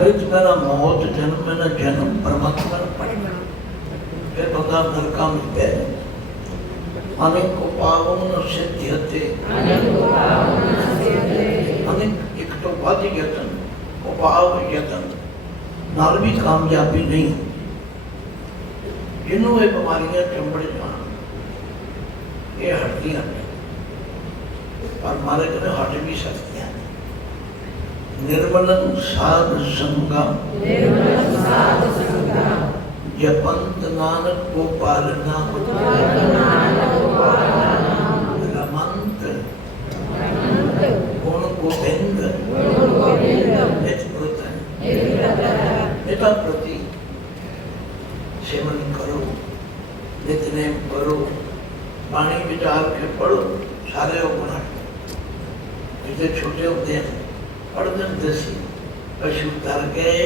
मृत में ना मौत, जन्म में ना जन्म, परमात्मा में पढ़ना, फिर बंदा नरका में गए। अनेक उपावन सिद्ध्यते, अनेक एक तो वाद यतन, उपाव यतन नाल भी कामयाबी नहीं। जिन्हों ये बीमारियां चंबड़ जान ये हटदियां नहीं, पर हमारे कने हट भी सकती हैं। निर्मलं साध संगा, जपंत नानक गोपाल नाम, रमंत गुण गोविंद नित प्रति सेवन करो, नित्यनेम करो, पानी विचार के पढ़ो, सारे गुण इसे छोटे होते हैं पढ़ते दसी पशु तर गए,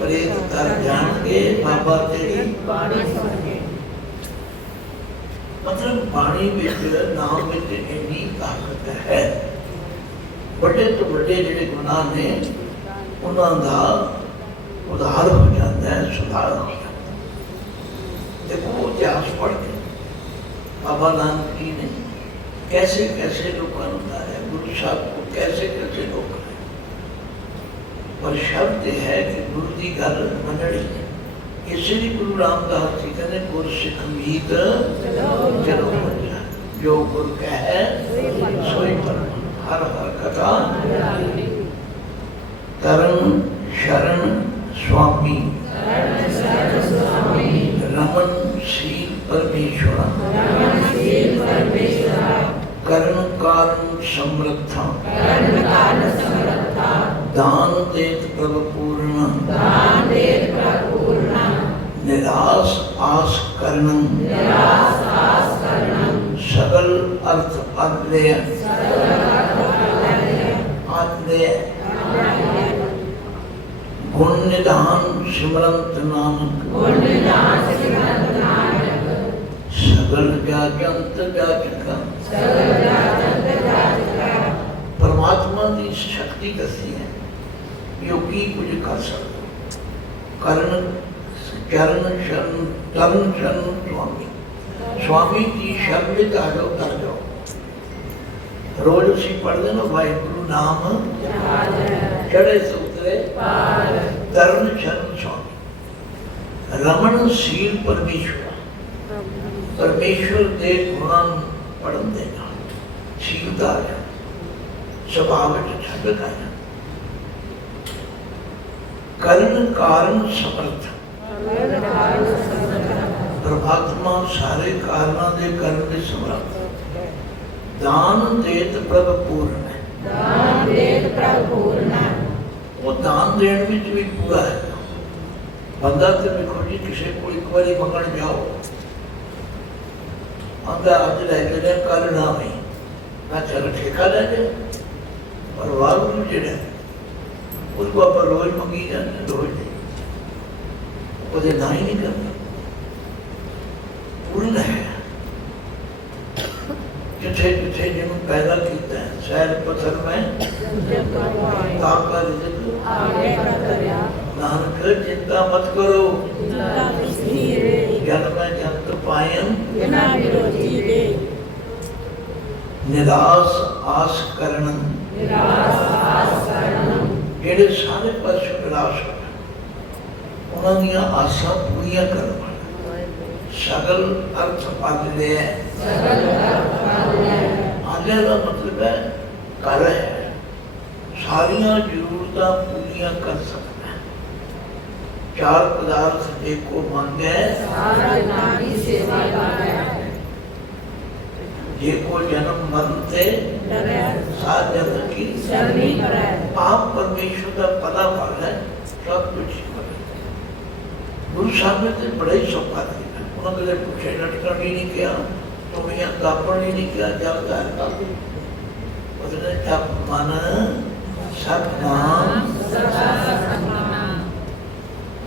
प्रेत तर जान गए, बाबा तेरी मतलब बाणी विच नाम विच इन्नी ताकत है। बड़े तो बड़े जिहड़े गुनाह ने उन्हां दा उधार हो जाता है, सुधार हो जाता है। देखो इतिहास पढ़ के बाबा नानक जी ने कैसे कैसे लोगों को उतारा, गुरु साहब को कैसे कैसे लोग बनाए। पर शब्द है कि गुरु की गल मननी है। इसलिए गुरु रामदास जी कहते गुर सिख मीत चलो बचा, जो गुरु कहे सोई पर हर हर कथा। तरण शरण स्वामी रमन शील परमेश्वरा, करण कारण समृद्धा, दान देत प्रभु पूर्ण, निराश आस करणं, सगल अर्थ अव्यय आद्य, गुण निधान सिमरंत नानक, सगल व्याजंत व्याजका। परमात्मा की शक्ति दसी है, योगी कुछ कर सकते। कर्ण चरण शरण, तरण शरण स्वामी, स्वामी की शरण में आ जाओ, कर जाओ। रोज उसी पढ़ते ना वाहिगुरु नाम चढ़े से उतरे, तरण शरण स्वामी, रमन शील परमेश्वर, परमेश्वर के गुणां पढ़न देना, शीलता आ जा, स्वभाव छंडक आ जा। कर्ण कारण समर्थ, परमात्मा सारे कारणों के करण के समर्थ। दान देत प्रभ पूर्ण है, वो दान देने में भी पूरा है। बंदा तो देखो जी किसी को एक बार मंगन जाओ, आंदा अज लैके जाए कल ना ही ना, चल ठेका लै जाए। और वाहगुरु जिहड़ा उसको आप रोज मंगी जाते, रोज वो ना ही नहीं करना, पूर्ण है। जिथे जिथे जिन्हों पैदा किया है, सैर पत्थर में ताका रिज़्क़ नानक चिंता मत करो, जन में जंत पायन निराश आस करणं, जेड़े सारे पासों निराश हो उन्हां दी आसां पूरियां करन, सगल अर्थ पाले। आले का मतलब है कर है, सारिया जरूरतां पूरियां कर सकता है। चार पदार्थ देखो मांगे, देखो जन्म मरण से साथ जन्म की, आप परमेश्वर का पता पड़ है, सब कुछ। गुरु साहब ने तो बड़ा ही सौखा तरीका, उन्होंने कदे पूछे लटकन ही नहीं किया, टोड़ियां कापड़ ही नहीं किया, जब उसने जब मन सतनाम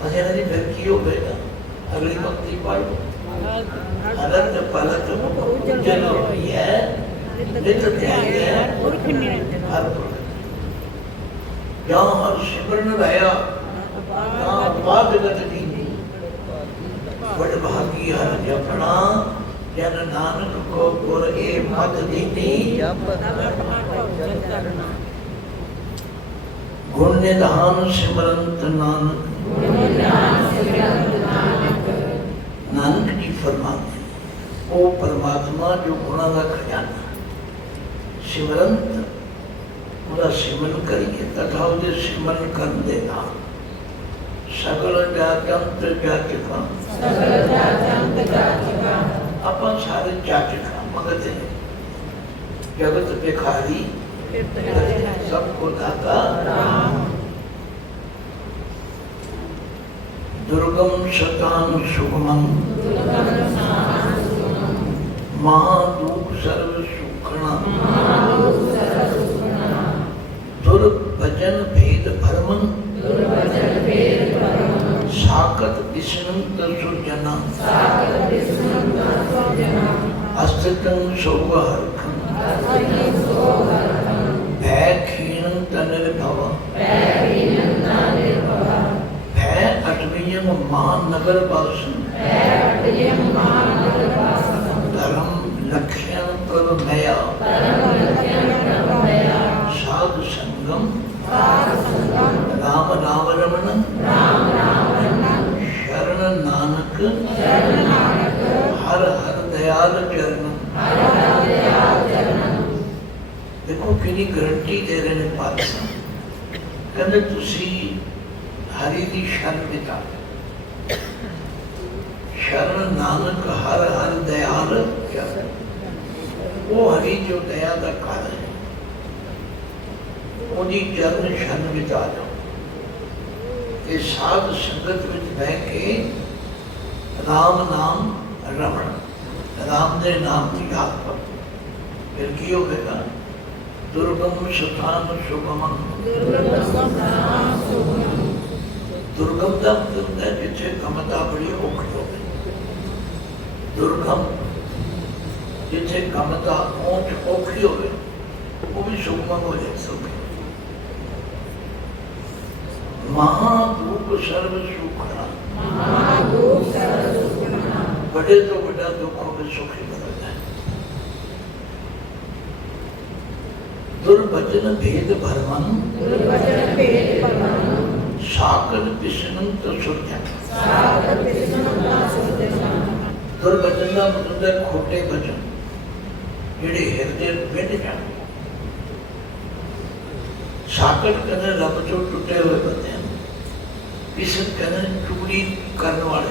जी फिर की हो गएगा। अगली पंक्ति पढ़, अलग पलक पूजन होती है, नित ध्यान है हर जहाँ हर सिमरन रहे पाया ना बात गत कीनी बड़ भागी हर जपना जन नानक को गुर ए मत दीनी गुण निधान सिमरंत नानक नानक जी फरमाते वो परमात्मा जो गुणों का खजाना सिमरंत ਉਹਦਾ ਸਿਮਰਨ ਕਰੀਏ ਤਥਾ ਉਹਦੇ ਸਿਮਰਨ ਕਰਨ ਦੇ ਨਾਲ ਸਗਲ ਜਾਤੰਤ ਜਾਚਕਾਂ ਆਪਾਂ ਸਾਰੇ ਜਾਚਕਾਂ ਮੰਗਦੇ ਜਗਤ ਬਿਖਾਰੀ ਸਭ ਕੋ ਦਾਤਾ ਦੁਰਗਮ ਸ਼ਤਾਨ ਸੁਗਮੰ ਮਹਾਦੂਖ ਸਰਵ ਸੁਖਣਾ दुर्भजन भेद भरमन साकत विष्णुत सुजना अस्तित्व शोभहरखं भय क्षीणं तनिर्भव भय अटवियं महानगर वासन धर्म लक्ष्यं प्रभमया साधु संगम राम राम रमण शरण नानक हर हर दयाल चरण देखो कितनी गारंटी दे रहे हैं पातशाह कहते तुसी हरि की शरण बिता शरण नानक हर हर दयाल चरण वो हरि जो दया का कारण है ਉਹਦੀ ਚਰਨ ਛੰਨ ਵਿੱਚ ਆ ਜਾਓ ਇਹ ਸਾਧ ਸੰਗਤ ਵਿੱਚ ਬਹਿ ਕੇ ਰਾਮ ਨਾਮ ਰਮਣ ਰਾਮ ਦੇ ਨਾਮ ਦੀ ਯਾਦ ਕਰੋ ਫਿਰ ਕੀ ਹੋਵੇਗਾ ਦੁਰਗਮ ਸਥਾਨ ਸੁਗਮੰ ਦੁਰਗਮ ਦਾ ਮਤਲਬ ਹੈ ਜਿੱਥੇ ਗਮਤਾ ਬੜੀ ਔਖੀ ਹੋਵੇ ਦੁਰਗਮ ਜਿੱਥੇ ਗਮਤਾ ਔਖੀ ਹੋਵੇ ਉਹ ਵੀ ਸੁਗਮੰ ਹੋ ਜਾਏ महादुख सर्व सुखना बड़े तो बड़ा दुखों में सुखी बदलता है दुर्भजन भेद भरमन साकर विष्णु तो सुरजन दुर्भजन का मतलब है खोटे भजन जेडे हिरदे विंध जान साकर कहने रब चो टुटे हुए बंदे किसी कहने चूड़ी करने वाले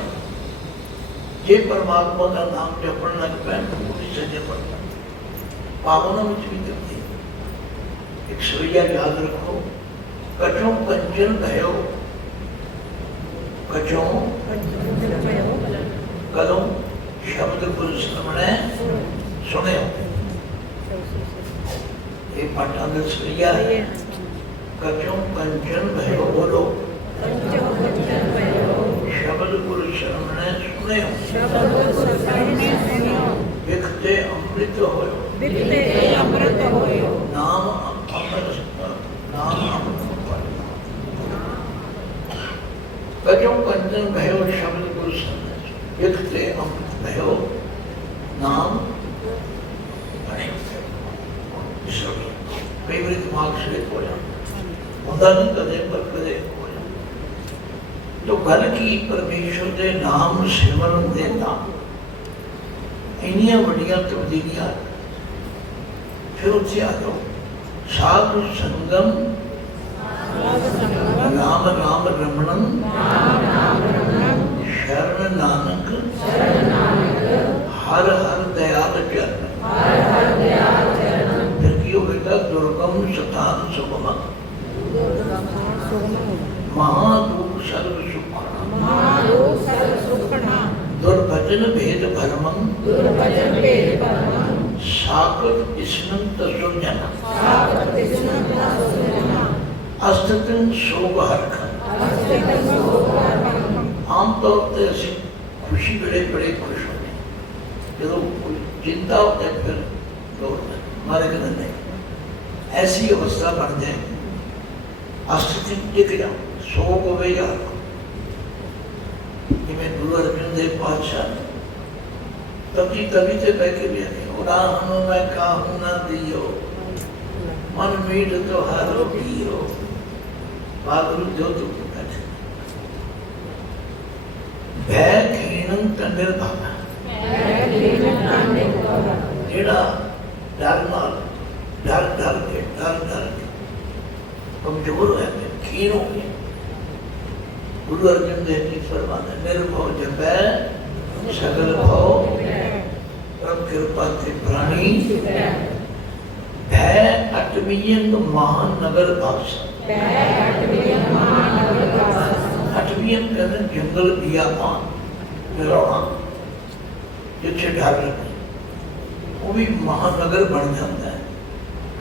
जे परमात्मा का नाम जपन लग पे पूरी सजे पड़ता पावनों में भी करती एक सवैया याद रखो कचों कंचन भयो कचों कलों शब्द पुरुष श्रवणे सुने ये पाठांतर सवैया है कचों कंचन भयो बोलो शब्द गुरु शरण सुने विखते अमृत होयो नाम कजो कंचन भयो शब्द गुरु शरण विखते अमृत भयो नाम कई बार दिमाग से हो जाता होता नहीं कदे पर कदे तो गल की परमेश्वर के नाम सिमरन के नाम इन्नियां बड़ियां तब्दीलियां फिर उससे आ जाओ साधु संगम राम राम रमणम शरण नानक हर हर दयाल चरण फिर की होगा दुर्गम सतान सुगम महादुख सर्व सुखना दुर्भजन भेद भरमं साकर स्नंत सुजन अस्तित्व शोभ हरखन आमतौर पर ऐसी खुशी बड़े बड़े खुश होते जो कोई चिंता होता है फिर दौड़ना हमारे घर नहीं ऐसी अवस्था बन जाए अस्तित्व टिक जाओ ਸੋਗ ਹੋਵੇ ਯਾਰ, ਜਿਵੇਂ ਗੁਰੂ ਅਰਜਨ ਦੇਵ ਪਾਤਸ਼ਾਹ ਤਬੀ ਤੇ ਬਹਿ ਕੇ ਵੀ ਰਾਮ ਨੂੰ ਮੈਂ ਕਾਹੂ ਨਾ ਦਿਓ, ਮਨ ਮੀਟ ਤੁਹਾਰੋ ਪੀਓ, ਵਾਹਿਗੁਰੂ ਜੋ ਤੁਮ ਕਹੇ। ਭੈ ਖੀਨੰ ਤੰਦਰ ਭਾਵਨਾ, ਜਿਹੜਾ ਡਰ ਨਾਲ ਡਰ ਕੇ ਕਮਜ਼ੋਰ ਹੋਇਆ, ਖੀਨ ਹੋ ਗਿਆ। ਗੁਰੂ ਅਰਜਨ ਦੇਵ ਜੀ ਫਰਮਾਉਂਦੇ ਨਿਰਭਉ ਜਪੈ ਸਗਲ ਭਉ, ਪ੍ਰਭ ਕਿਰਪਾ ਤੇ ਪ੍ਰਾਣੀ, ਭੈ ਅਟਵੀਯੰ ਮਹਾਨਗਰ ਵਾਸ। ਅਟਵੀਯੰ ਕਹਿੰਦੇ ਜੰਗਲ ਬਿਆਬਾਨ, ਨਿਰੌਣਾ, ਜਿੱਥੇ ਡਰ ਲੱਗੇ, ਉਹ ਵੀ ਮਹਾਨਗਰ ਬਣ ਜਾਂਦਾ ਹੈ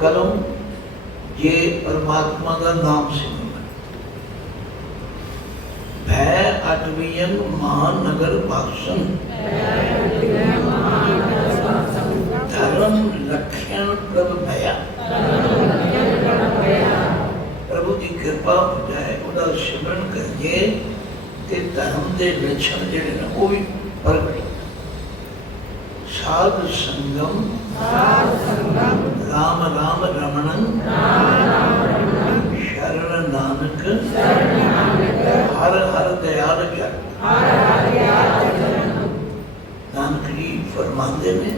ਕਦੋਂ ਜੇ ਪਰਮਾਤਮਾ ਦਾ ਨਾਮ ਸਿਮਰਨ। ਭੈ ਅਟਵੀਯੰ ਮਹਾਨਗਰ ਵਾਸਨ, ਧਰਮ ਲਖਿਆਨ ਪ੍ਰਭ ਭਇਆ। ਪ੍ਰਭੂ ਦੀ ਕਿਰਪਾ ਹੋ ਜਾਏ, ਉਹਦਾ ਸਿਮਰਨ ਕਰੀਏ ਤੇ ਧਰਮ ਦੇ ਲੱਛਣ ਜਿਹੜੇ ਨੇ ਉਹ ਵੀ ਪ੍ਰਗਟ। ਸਾਧ ਸੰਗਮ ਰਾਮ ਰਾਮ ਰਮਣੰ, ਸ਼ਰਨ ਨਾਨਕ ਹਰ ਹਰ ਦਿਆਲ ਜਨ। ਨਾਨਕ ਜੀ ਫਰਮਾਉਂਦੇ ਨੇ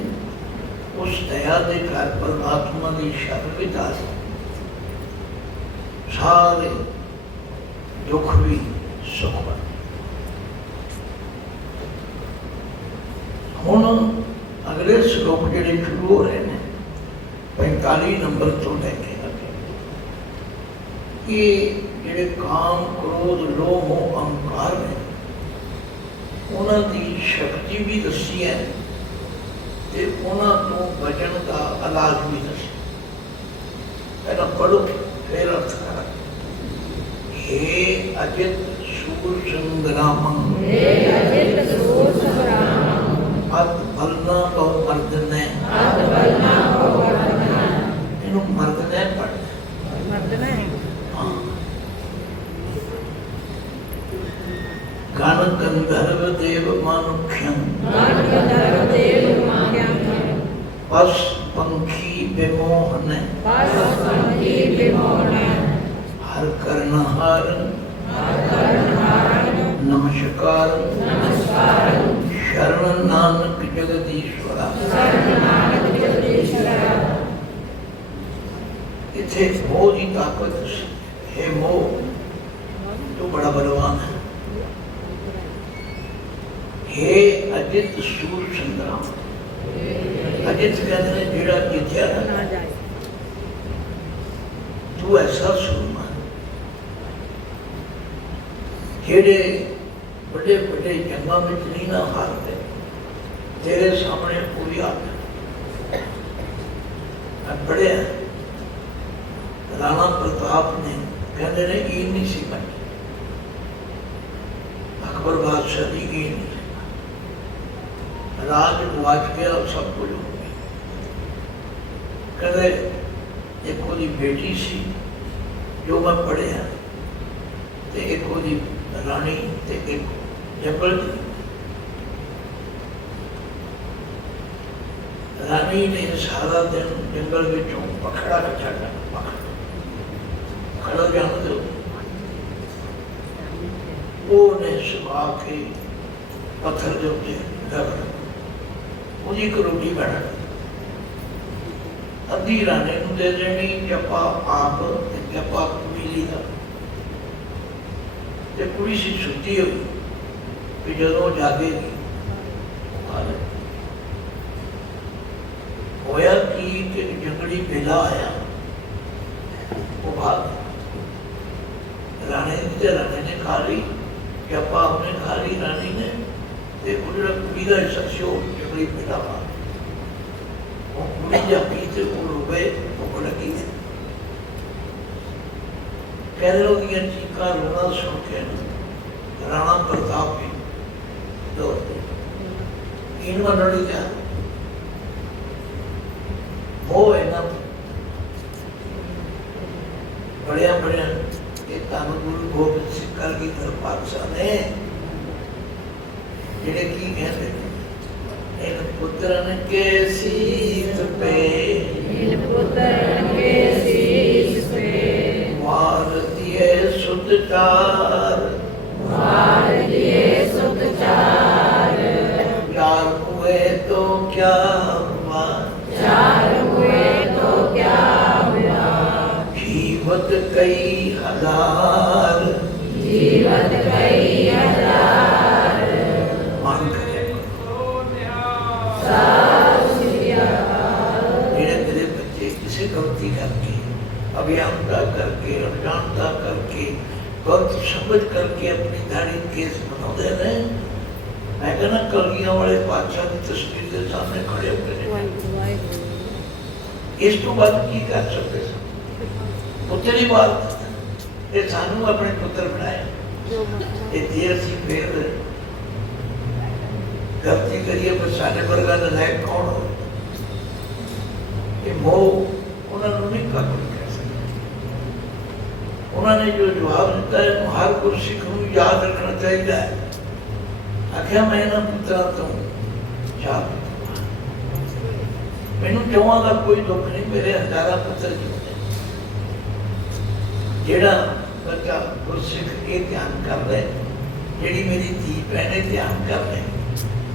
ਉਸ ਦਇਆ ਦੇ ਘਰ ਪਰਮਾਤਮਾ ਦੀ ਸ਼ਰਨ ਵਿੱਚ ਆ ਸਾਰੇ ਦੁੱਖ ਵੀ ਸੁੱਖ ਬਣ। ਹੁਣ ਅਗਲੇ ਸ਼ਲੋਕ ਜਿਹੜੇ ਸ਼ੁਰੂ ਹੋ ਰਹੇ ਨੇ 45 ਨੰਬਰ ਤੋਂ ਲੈ ਕੇ ਅੱਗੇ, ਇਹ ਜਿਹੜੇ ਕਾਮ ਕ੍ਰੋਧ ਲੋਭ ਮੋਹ ਅਹੰਕਾਰ ਨੇ ਉਹਨਾਂ ਦੀ ਸ਼ਕਤੀ ਵੀ ਦੱਸੀ ਹੈ ਤੇ ਉਹਨਾਂ ਤੋਂ ਬਚਣ ਦਾ ਇਲਾਜ ਵੀ ਦੱਸਿਆ। ਪਹਿਲਾਂ ਪੜ੍ਹੋ ਫਿਰ ਅਰਥ ਕਰਾਂਗੇ। ਹੇ ਅਜਿਤ ਸੂਰ ਸੰਗਰਾਮੰ, ਅਤ ਬਲਨਾ ਕਉ ਮਰਦਨੈ। ਇਹਨੂੰ ਮਰਦਨੈ ਪੜ੍ਹਨਾ। ਗਣ ਗੰਧਰਵ ਦੇਵ ਮਾਨੁਖਯੰ, ਪਸ ਪੰਖੀ ਬਿਮੋਹਨੈ। ਹਰ ਕਰਨਹਾਰ ਨਮਸਕਾਰ, ਸ਼ਰਨ ਨਾਨਕ ਜਗਦੀਸ਼ਵਰਾ। ਇੱਥੇ ਮੋਹ ਦੀ ਤਾਕਤ ਹੈ। ਮੋਹ ਤੂੰ ਬੜਾ ਬਲਵਾਨ ਹੈ। हे अजित सूर संग्राम, अजित कहते हैं जेड़ा जित्या ना जाए, तू ऐसा सूरमा जेड़े बड़े बड़े जंगा में नहीं ना हारते, तेरे सामने कोई आता बड़े राणा प्रताप ने कहते ने ईद नहीं सी बनी, अकबर बादशाह की ईद नहीं, राज गुआच गया और सब कुछ हो गया। कहते एक ओदी बेटी सी जो मैं पढ़िया, ते एक ओदी रानी ते एक जंगल थी। रानी ने सारा दिन जंगल विचों पखड़ा कच्चा करना, पखड़ा जान दो, वो ने सुबह के पत्थर जो रख ਉਹਦੀ ਇੱਕ ਰੋਟੀ ਬਣਾ ਅੱਧੀ ਰਾਣੇ ਨੂੰ ਦੇ ਦੇਣੀ, ਜੱਪਾ ਆਪ ਤੇ ਜੱਪਾ ਕੁੜੀ ਦਾ। ਤੇ ਕੁੜੀ ਸੀ ਸੁੱਤੀ ਹੋਈ ਕਿ ਜਦੋਂ ਜਾਗੇਗੀ ਹੋਇਆ ਕਿ ਜੰਗਲੀ ਬੇਲਾ ਆਇਆ, ਉਹ ਭਾਗ ਰਾਣੇ ਨੇ ਖਾ ਲਈ, ਜੱਪਾ ਉਹਨੇ ਖਾ ਲਈ ਰਾਣੀ ਨੇ, ਤੇ ਉਹ ਜਿਹੜਾ ਕੁੜੀ ਦਾ ਹਿੱਸਾ ਸੀ ਉਹ ਜੰਗਲੀ ਬੇਲਾ ਪਾ ਉਹ ਕੁੜੀ ਜਾਪੀ ਤੇ ਉਹ ਰੋਵੇ, ਭੁੱਖ ਲੱਗੀ ਹੈ। ਕਹਿੰਦੇ ਉਹਦੀਆਂ ਚੀਕਾਂ ਰੋਣਾ ਸੁਣ ਕੇ ਰਾਣਾ ਪ੍ਰਤਾਪ ਵੀ ਦੌੜ ਪਏ। ਇਹਨਾਂ ਲੜੀ ਜਾ ਉਹ ਇਹਨਾਂ ਬੜਿਆ ਇਹ ਧੰਨ ਗੁਰੂ ਗੋਬਿੰਦ ਸਿੰਘ कलगीधर पातशाह ने जेड़े की कहते हैं, इन पुत्रन के सीत पे, इन पुत्रन के सीत पे वार दिए सुध चार, वार दिए सुध चार। चार हुए तो क्या हुआ, चार हुए तो क्या हुआ। जीवत कई हजार, जीवत कई हजार। मान करे मेरे बच्चे किसी गलती करके, अभियानता करके, अनजानता करके, गलत समझ करके अपनी दाढ़ी केस बनाते रहे। मैं कहना कलगियां वाले बादशाह की तस्वीर के सामने खड़े होकर इस तो बात की कर सकते पुत्र ही बात ये सानू अपने पुत्र बनाए ये देर सी फिर गलती करिए पर सारे वर्गा नलायक कौन हो ये मोह उन्होंने नहीं कर सकते। उन्होंने जो जवाब दिता है हर गुरसिख को याद रखना चाहिए। आख्या मैं ना पुत्रा तो चार मैनू चौहां का कोई दुख नहीं, मेरे हजारा पुत्र जीते। जेड़ा बच्चा गुरसिख ये ध्यान कर ले, जेड़ी मेरी धी भैने ध्यान कर ले,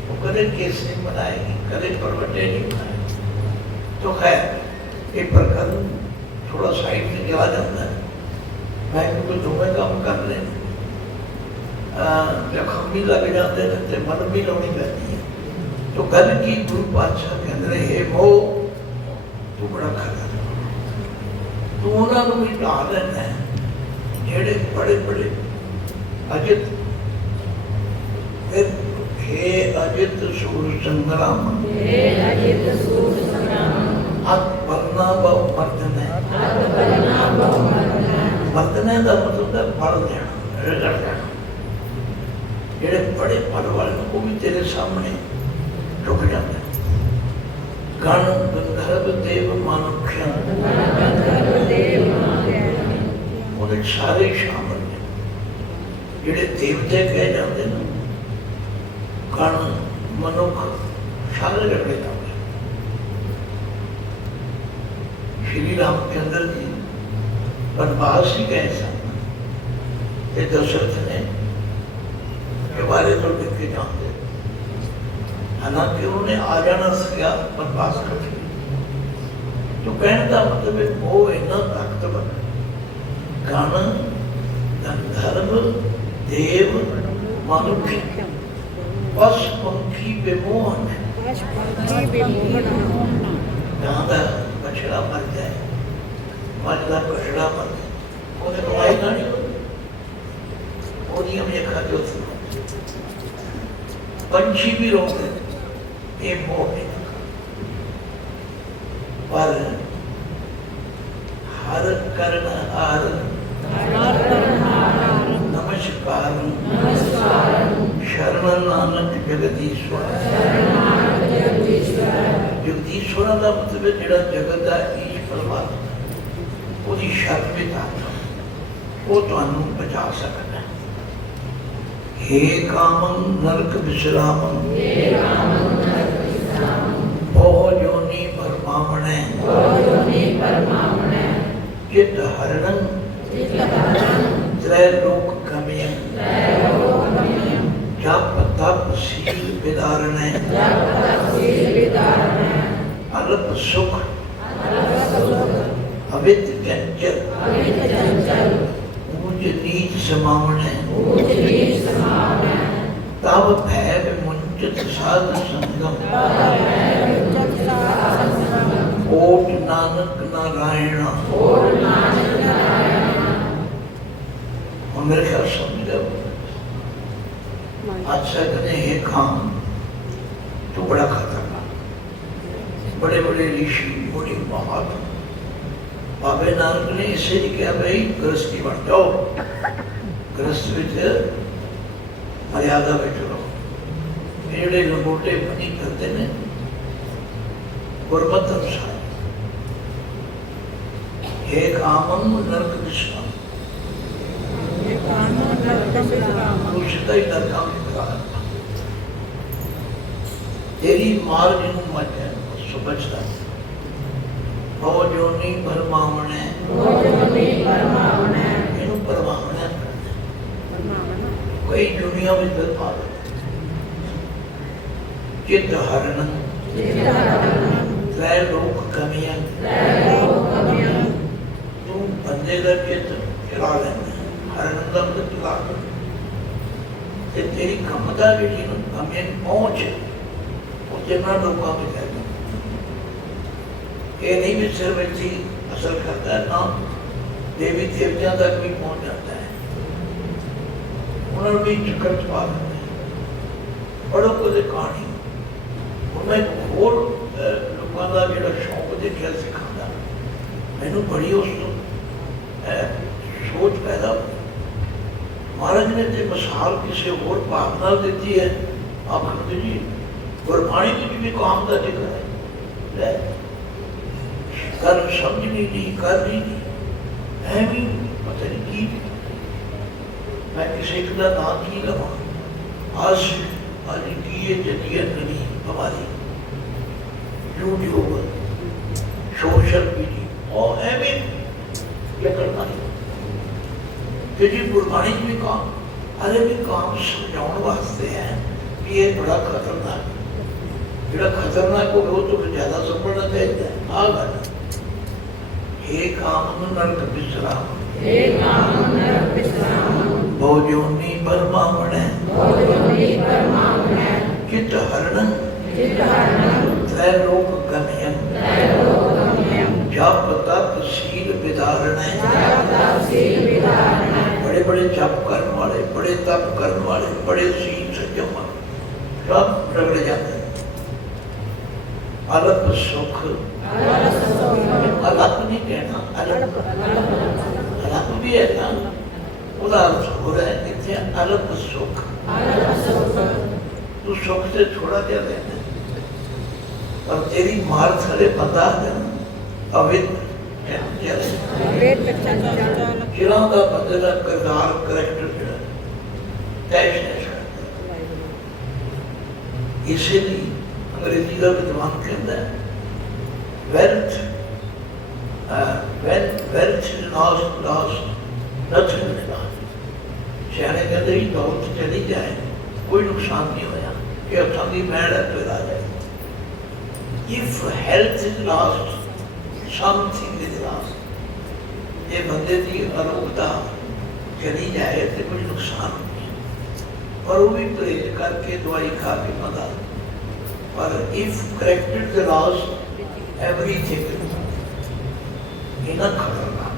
वो कदे केस नहीं बनाएगी, कदे परवटे नहीं बनाएगी। तो खैर ये प्रकरण थोड़ा साइड में चला जाता है। मैं क्योंकि दोवें काम कर लें जखम भी लग जाते हैं तो मन भी लानी पैती है। तो गल की गुरु पातशाह कहते हे मो तू बड़ा खरा तू उन्होंने भी ढा लेना है जेड़े बड़े बड़े अजित हे अजित सूर संग्राम, हे अजित सूर संग्राम। अत बलना बहु मर्दने, अत बलना बहु मर्दने। मर्दने का मतलब है बल देना, रगड़ देना। जेड़े बड़े पल वाले वो भी तेरे सामने रुक जाते हैं। गण गंधर्व देव मानुष्य वो सारे शामिल ने जेड़े देवते कहे जाते हैं। गण मनुख सारे रगड़े जाते हैं। श्री रामचंद्र जी वनवास ही गए सन, दशरथ ने के बारे तो लिख के जानते, हालांकि उन्होंने आ जाना सका वनवास करके। तो कहने का मतलब है वो इतना ताकतवर गण गंधर्व देव मनुष्य पश पंखी बेमोहन। जहाँ का बछड़ा मर जाए, मर का बछड़ा मर जाए, उन्हें कमाई ना नहीं वो नियम ये खा जो पंछी भी रोते ये मोह नहीं पर हर कर्ण हार नमस्कार शरण नानक जगदीश्वर। जगदीश्वर का मतलब है जेड़ा जगत का ईश परमात्मा उसकी शरण में वो तुहानू बचा सकता है। हे कामं नरक विश्रामं, बहु योनि परमामणे, चित्त हरणं त्रैलोक गमयं, जप तप शील विदारणे, अल्प सुख अवित चंचल, ऊंच नीच समावणे, तब भय विमुंचित साधु संगम, ओट नानक नारायण। और मेरे ख्याल समझ गए अच्छा कहते हे काम तू बड़ा खतरनाक। बड़े बड़े ऋषि मुनि महात्मा बाबे नानक ने इसे नहीं कहा भाई गृहस्थी बन जाओ, गृहस्थ विच मर्यादा में चलो। जेड़े लंगोटे बनी करते हैं गुरमत अनुसार हे कामम नरक विश्राम। तू सीधा ही नरकां में करा तेरी मार जिन्हों मच है सो बचता भव जोनी परमावने इन्हों परमावने कई दुनिया में बता चित्त हरण त्रय लोक कमियां तू बंदे का चित्त चला लेना हरण का मतलब चला ते तेरी क्षमता जी कमियां पहुंच वो जिन्ना लोगों में कहते ये नहीं भी सिर्फ व्यक्ति असर करता है ना देवी देवतियों तक भी पहुंच जाता है उन्होंने भी चक्कर छपा देते हैं पढ़ो को कहानी उन्हें होर लोगों का जो शौक देखा सिखाता मैनू बड़ी उस सोच पैदा हुई महाराज ने तो मिसाल किसी होर भावना दी है आप कहते जी गुरबाणी में भी काम का जिक्र है कर समझनी नहीं करनी नहीं भी पता नहीं की मैं किसी एक का नाम की लवा आज की ये जदीयत नहीं हमारी यूट्यूब सोशल मीडिया और एवं क्या करना है कि जी गुरबाणी भी काम अरे भी काम समझाने वास्ते है कि ये बड़ा खतरनाक जो खतरनाक हो वो तो ज्यादा समझना चाहिए आ गल हे काम नरक विश्राम भोजोनी परमावणे चित्त हरण त्रय लोक गमयन जप तप शील विधारण बड़े बड़े जप करने वाले बड़े तप करने वाले बड़े शील संयम सब रगड़े जाते हैं अलप सुख अलप नहीं कहना अलप भी है ना उदाहरण हो रहा है इतने अलप सुख तू सुख से थोड़ा क्या लेना और तेरी मार थले बंदा है अविद चिरां का बंदे का किरदार करैक्टर जो तैश इसीलिए अंग्रेजी का विद्वान कहता है wealth lost nothing is lost सियाने कहते ही दौलत चली जाए कोई नुकसान नहीं होया कि उठा की मैड है तो आ जाए if health is lost something is lost ये बंदे की अरोगता चली जाए तो कुछ नुकसान नहीं और वो भी परहेज करके दवाई खा के बंदा पर if corrected the loss everything इतना खतरनाक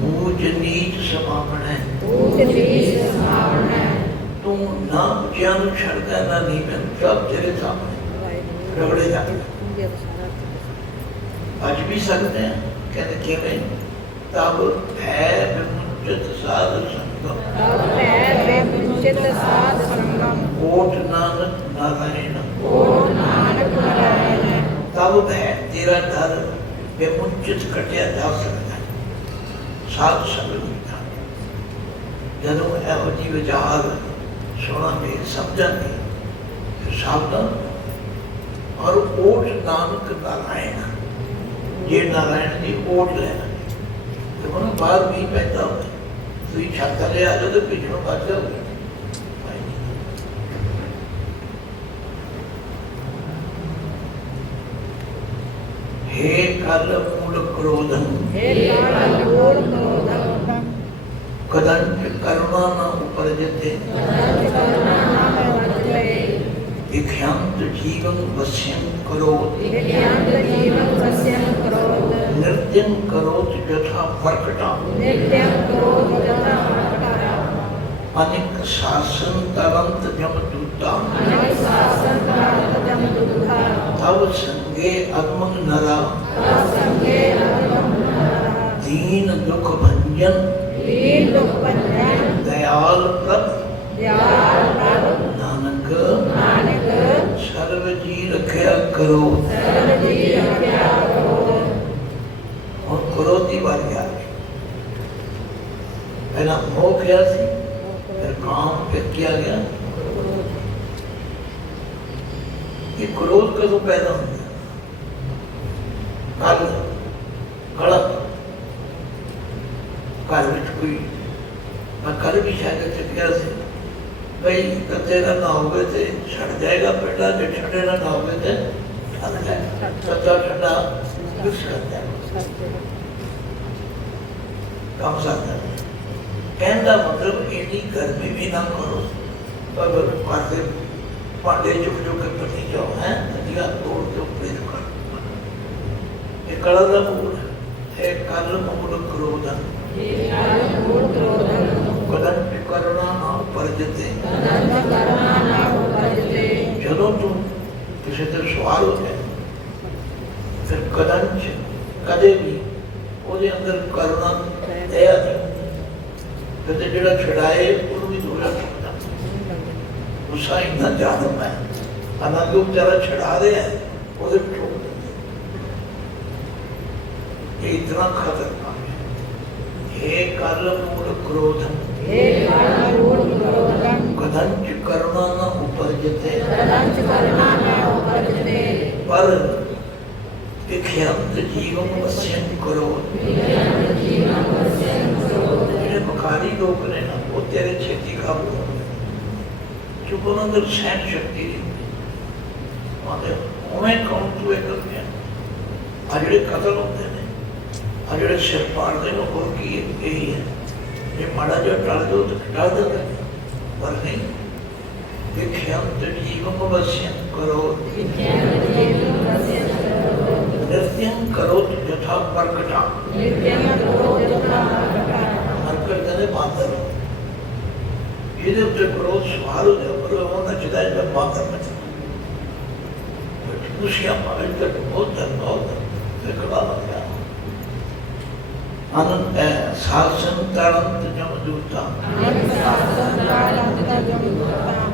ऊंच नीच समावण है तू ना ऊंचा छड़ता ना नीचा सब तेरे सामने रगड़े जाते आज भी सकते हैं कहते केवल तब है विमुचित साध संगम कोट नानक नारायण तब है तेरा डर विमुचित कटिया जा सकता है साध संगम जदों एहो जी विचार सुनांगे समझांगे तो सावधान और ओट नानक नारायण ये नारायण की ओट लेना तो उन्होंने बाद भी पैदा हो तो ये छाता ले आ जाओ तो पिछड़ों बच जाओगे हे काल मूल क्रोधम कदंच करुणा न उपरजते विख्यांत जीवन वश्यं करोत नृत्यं करोत यथा प्रकटा अनेक शासन तरंत जमदूता तव संगे अगमन नरा दीन दुख भंजन दयाल प्रभ नानक सर्व जी रखया करो और क्रोधी वाली आ गई हो गया सी, फिर काम फिर किया गया। ये क्रोध कदों पैदा होता है? कल गलत घर में कोई, मैं कल भी शायद चुकिया से भाई तेरा ना हो गए थे छड़ जाएगा बेटा, जो छड़े ना हो गए थे ठंड जाएगा, सच्चा ठंडा कम सकता है। कहने का मतलब इतनी गर्मी भी ना करो, पर पासे पांडे चुप चुप के पति जाओ है नदिया तोड़ के ऊपर कर। ये कलर का मूल है, कल मूल क्रोधन कदंत करुणा ना परजते। ਜਦੋਂ ਤੂੰ ਕਿਸੇ ਤੇ ਸਵਾਲ ਹੋ ਜਾਏ ਫਿਰ ਕਦੰਚ ਕਦੇ ਵੀ ਉਹਦੇ ਅੰਦਰ ਕਰੁਣਾ ਦਇਆ ਨਹੀਂ, ਫਿਰ ਤੇ ਜਿਹੜਾ ਛਡਾਏ ਉਹਨੂੰ ਵੀ ਦੂਰ ਰੱਖਦਾ। ਗੁੱਸਾ ਇੰਨਾ ਜ਼ਿਆਦਾ ਹੈ, ਹਾਲਾਂਕਿ ਉਹ ਵਿਚਾਰਾ ਛਡਾ ਰਿਹਾ ਉਹਦੇ ਵਿੱਚ ਇਹ ਇਤਨਾ ਖਤਰਨਾਕ ਹੈ। हे काल मूल क्रोधन कदंच करुणा न उपजते पर विख्यात जीवन वश्यं करो। ਜਿਹੜੇ ਬੁਖਾਰੀ ਲੋਕ ਨੇ ਨਾ ਉਹ ਤੇਰੇ ਛੇਤੀ ਕਾਬੂ ਹੋਣਗੇ, ਕਿਉਂਕਿ ਉਹਨਾਂ ਅੰਦਰ ਸਹਿਣ ਸ਼ਕਤੀ ਨਹੀਂ ਆਉਂਦੇ। ਉਵੇਂ ਕੌਣ ਤੂੰ ਇਹ ਕਰ ਗਿਆ? ਆ ਜਿਹੜੇ ਕਤਲ ਹੁੰਦੇ ਨੇ, ਆ ਜਿਹੜੇ ਸਿਰ ਪਾੜਦੇ ਨੇ, ਹੋਰ ਕੀ ਇਹੀ ਹੈ, ਜੇ ਮਾੜਾ ਜਿਹਾ ਟਲ ਦਿਓ ਤਾਂ ਟਲ ਦਿੰਦੇ, ਪਰ ਨਹੀਂ। ਵਿਖਿਆਤ ਜੀਵਨ ਵਸਿਆ ਕਰੋ, ਨਿਰਤਿਅੰ ਕਰੋ ਯਥਾ ਪ੍ਰਗਟਾ। ਪ੍ਰਗਟ ਕਹਿੰਦੇ ਬਾਦਰ, ਇਹਦੇ ਉੱਤੇ ਕਰੋਧ ਸਵਾਰ ਹੋ ਜਾਏ, ਪਰ ਉਹ ਨੱਚਦਾ ਹੈ ਜਦ ਬਾਦਰ ਨੱਚਦਾ। ਖੁਸ਼ੀਆਂ ਪਾਵੇ ਤਾਂ ਬਹੁਤ ਧੰਨਵਾਦ ਫਿਰ ਖੜਾ ਹੋ ਗਿਆ। आनंद है शासन तारंत जमदूता,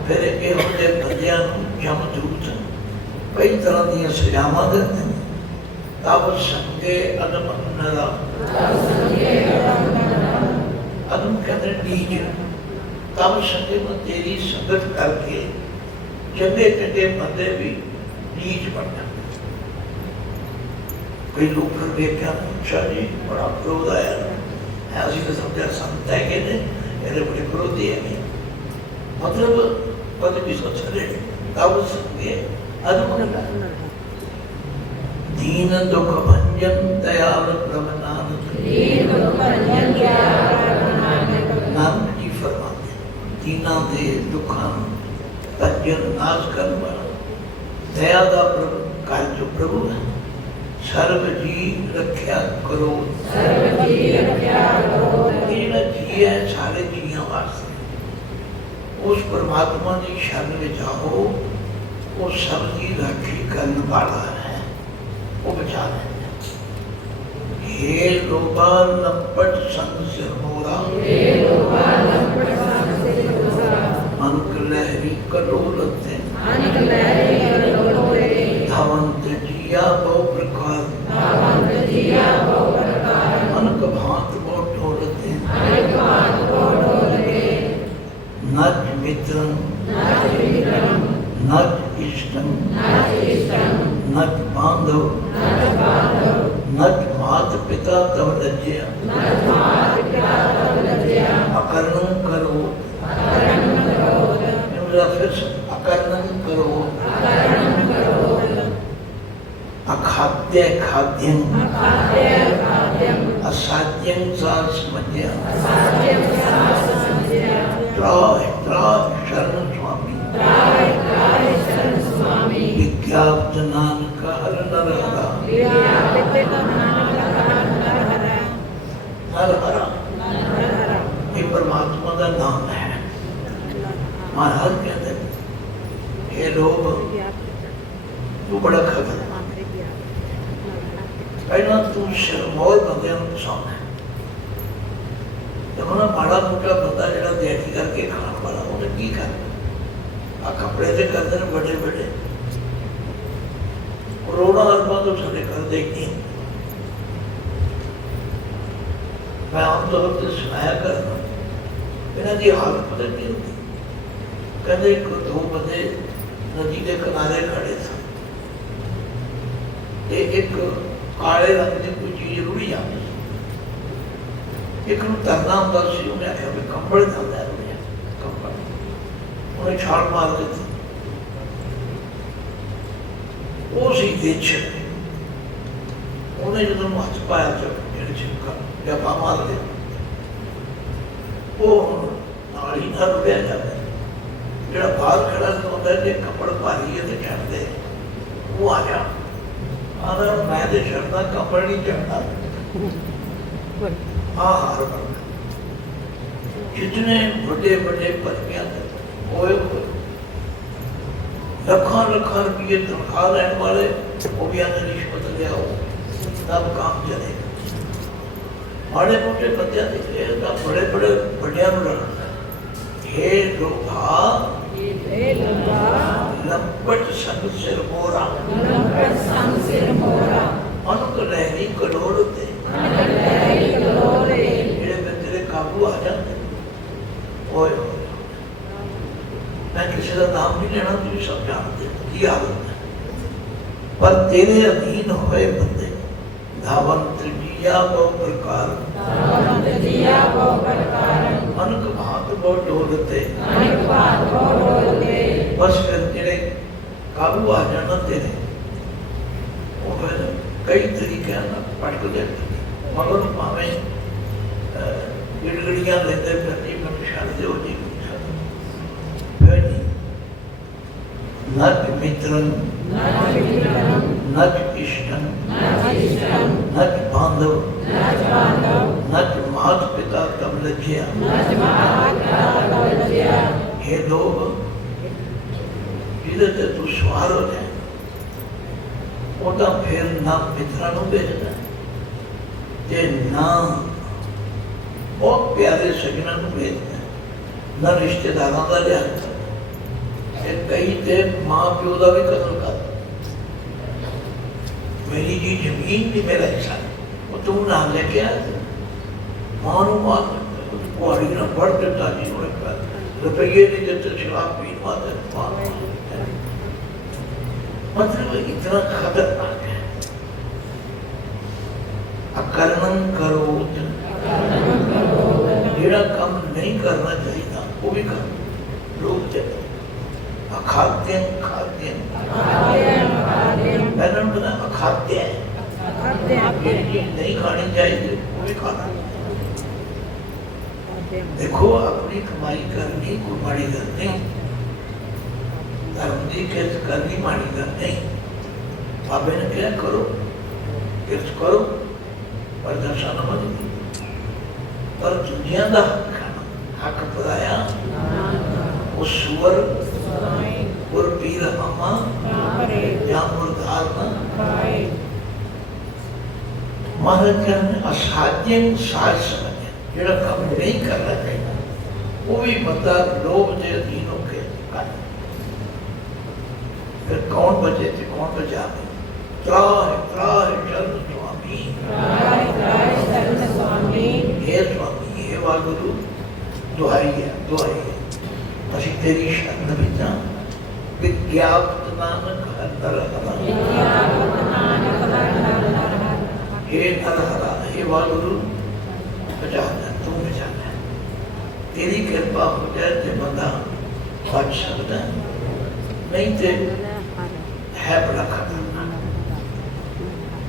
फिर ये होते बंदियां जमदूत कई तरह दी सजावां देते हैं। तब संगे अदम नरा, अदम कहते नीच, तब संगे में तेरी संगत करके चंगे चंगे बंदे भी नीच बन जाते। कई लोग फिर देखा अच्छा जी बड़ा क्रोध आया है, असं तो समझा संत है कि ये बड़े क्रोधी है, मतलब कद भी सोच रहे तब संगे अदम दीन दुख भंजन दयाल प्रभु नानक। नानक जी फरमाते दीना दे दुखा भंजन नाश करने वाला दया का प्रभु कर जो प्रभु है। सर्व जी रखिया करो, ये जी है सारे जिया वास्ते। उस परमात्मा की शरण में जाओ, वो सब की राखी करने वाला है, वो बचा लेंगे। हे लोभा लपट संग सिर मोरा, अनक लहरी कलोलते, धवंत जिया बहु प्रकार, अनक भांत बहु ढोलते, नज मित्रं नज इष्टं नज बांधव नज मात पिता तव लज्जया। अकर्णं करो, फिर अकर्णं करो, अखाद्य खाद्यं असाध्यं सास्मज्य। त्राहि त्राहि शरण स्वामी, विज्ञाप्त नानक हर नर हरा। नर हरा ये परमात्मा का नाम है। महाराज कहते ये लोग तू बड़ा खबर पहला तू शर्मौर बंदे पसंद है। जब ना माड़ा मोटा बंदा जो दिहाड़ी करके खाने वाला उन्हें की करना, आ कपड़े से करते हैं बड़े बड़े करोड़ों अरबा तो सारे कर देंगे। मैं आमतौर पर सुनाया करना इन्हां दी हालत पता की होती, कहते एक दो बंदे नदी के किनारे खड़े थे, एक काले रंग की कोई चीज रुड़ी जाती, एक तरना होंदा सी, उन्हें आख्या भी कंबल जाता है, कंबल उन्हें छाल मार दी थी, वो सी देश उन्हें जो हथ पाया छिपका जपा मार दे, वो नाल ही ना रुड़िया जाए, जो बाहर खड़ा होता है कपड़ भारी है तो चढ़ते, वो आ जा आना मैं तो चढ़ना कपड़ नहीं चढ़ना, हाँ हार बन जितने बड़े बड़े पदवियां होए लखा लखा रुपये तनख्वाह लैने वाले वो भी आने रिश्वत लिया तब काम चलेगा। माड़े मोटे बंदियां बड़े बड़े बड़िया लड़ना, हे लोभा लंपट संग सिर मोरा, अनक लहरी कलोड़ दे, जेड़े मैं तेरे काबू आ जाते, ओए मैं किसी का नाम नहीं लेना, तुझे सब जानते की हालत है, पर तेरे अधीन होए बंदे धावंत जिया बहु प्रकार, अनक भांत बहु डोलते, बस फिर तेरे काबू आ जाना तेरे, वो फिर कई तरीके ना पटक देते, मगर भावे गिड़गिड़ियां लेते फिरती मैं छड़ दे हो जी फिर नहीं, नच मित्रन नच इष्टन नच बांधव नच मात पिता तब लज्जिया, हे लोग जिदे ते तू सवार हो जाए ओदा फिर ना मित्रा नूं भेजदा ते ना बहुत प्यारे सजना नूं भेजदा, ना रिश्तेदारां दा लिहाज करदा, कई ते मां प्यो का भी कदर कर, मेरी जी जमीन भी मेरा हिस्सा, वो तू ना लेके आया मां नूं मार कुआड़ी ना बढ़ दिता जी रुपये नहीं देते, शराब पीन वाले मतलब इतना खतरनाक है। अकर्मण करो, जेड़ा काम नहीं करना चाहिए वो भी कर लोग चले, अखाद्य खाद्य मैंने बता अखाद्य है, नहीं खानी चाहिए वो भी खाना। देखो अपनी कमाई करनी कोई माड़ी गल नहीं, धर्म की किरत करनी माड़ी गल नहीं, बाबे ने क्या करो किरत करो पर दशा न मत, पर दुनिया का हक पराया वो सुअर और पीर अम्मा या मुर्दार न महाराज ने असाध्य साज समझे, जेड़ा काम नहीं करना चाहिए वो भी बंदा लोभ के अधीन होके कर, फिर कौन बचे थे कौन बचा नहीं, त्राहि त्राहि शरण स्वामी, हे स्वामी हे वागुरु दुहाई है असी तेरी शरण विच विज्ञापत नानक हर हरा, हे नर हरा हे वागुरु बचाना तू बचाना, तेरी कृपा हो जाए तो बंदा बच सकता है, नहीं तो है बड़ा खतरनाक।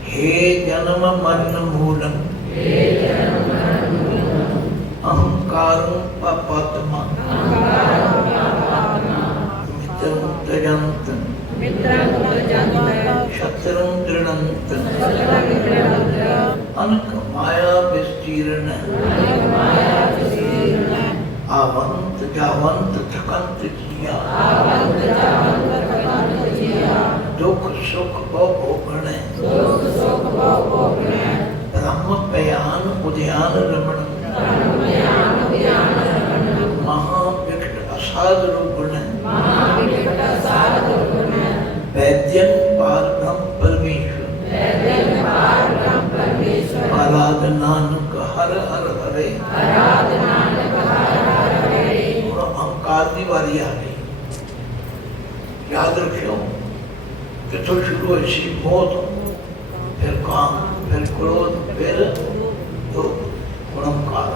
हे जन्म मरण मूलम अहंकारं पापात्मा मित्रं त्यजन्त शत्रुं गृह्णन्त अनक माया विस्तीर्ण आवंत जावंत थकंत जिया, दुख सुख भव भोगणे ब्रह्म पयान उद्यान रमण, महाविकट असाध रूपण वैद्यं पारब्रह्म परमेश्वर, आराध नानक हर हर हरे, अहंकार की वारी आ गई। याद रखियो कितों शुरू हुई सी मौत, फिर काम, फिर क्रोध, फिर अहंकार।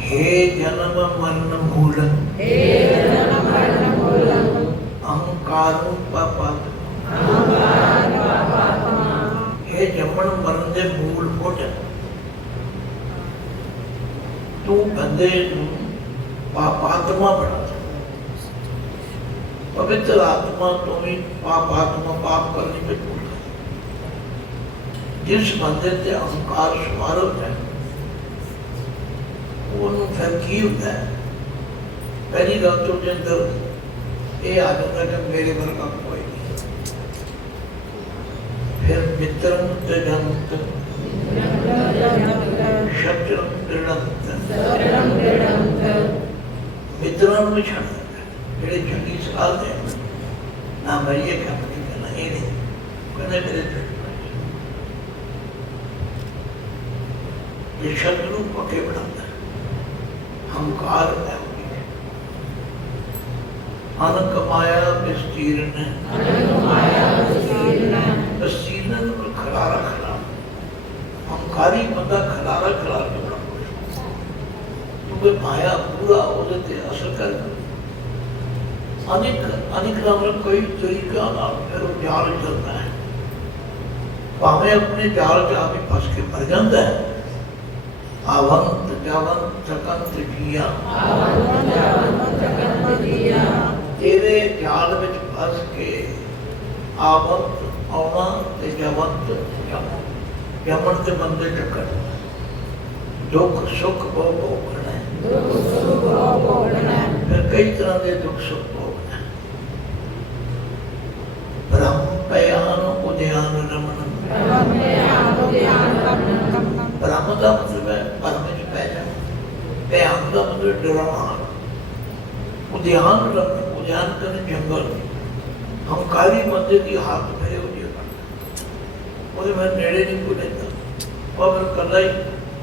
हे जन्म मरण मूलन अहंकार हे जमन मरण के मूल फुट तू बंदे पापात्मा बना। पवित्र आत्मा तो ही पापात्मा पाप करने पे टूट गई। जिस बंदे से अहंकार सवार हो जाए फिर की होता है, पहली गल तो अंदर ये आ जाता कि मेरे वर्गा कोई नहीं। फिर मित्रम दृढ़ंत शत्रम दृढ़ंत मित्रों में छड़ ਜਿਹੜੇ ਚੰਗੀ ਸਲਾਹ ਦੇ ਨਾ ਮੈਂ ਇਹ ਕੰਮ ਨਹੀਂ ਕਰਨਾ, ਇਹ ਨਹੀਂ ਕਹਿੰਦੇ ਮੇਰੇ ਤੇ ਇਹ ਸ਼ਤਰੂ ਪੱਕੇ ਬਣਾਉਂਦਾ। ਹੰਕਾਰ ਹੈ ਅਨਕ ਮਾਇਆ ਵਿਸਤੀਰਨ ਵਿਸਤੀਰਨ ਨੂੰ ਖਲਾਰਾ ਖਲਾ ਹੰਕਾਰੀ ਬੰਦਾ ਖਲਾਰਾ ਖਲਾ ਕੇ ਬਣਾ ਕਿਉਂਕਿ ਮਾਇਆ ਪੂਰਾ ਉਹਦੇ ਤੇ ਅਸਰ ਕਰਦਾ। अनेक कई तरीका फिर जाल चलता है, भावे अपने जाल च आप फस के मर जाता है। आवंत जावंत चकंत जिया तेरे जाल में फस के आवंत आना ते जवंत जमन ते बंदे टक्कर दुख सुख भोगना फिर कई तरह के दुख सुख ब्रह्म पयान उद्यान रमन। ब्रह्म का मतलब है परम च पै जाना, पयान का मतलब डराना, उद्यान रमन उद्यान करने जंगल। हंकारी बंदे की हाथ मेरे हो जाए मैं नेड़े नहीं को लेता और मैं कला ही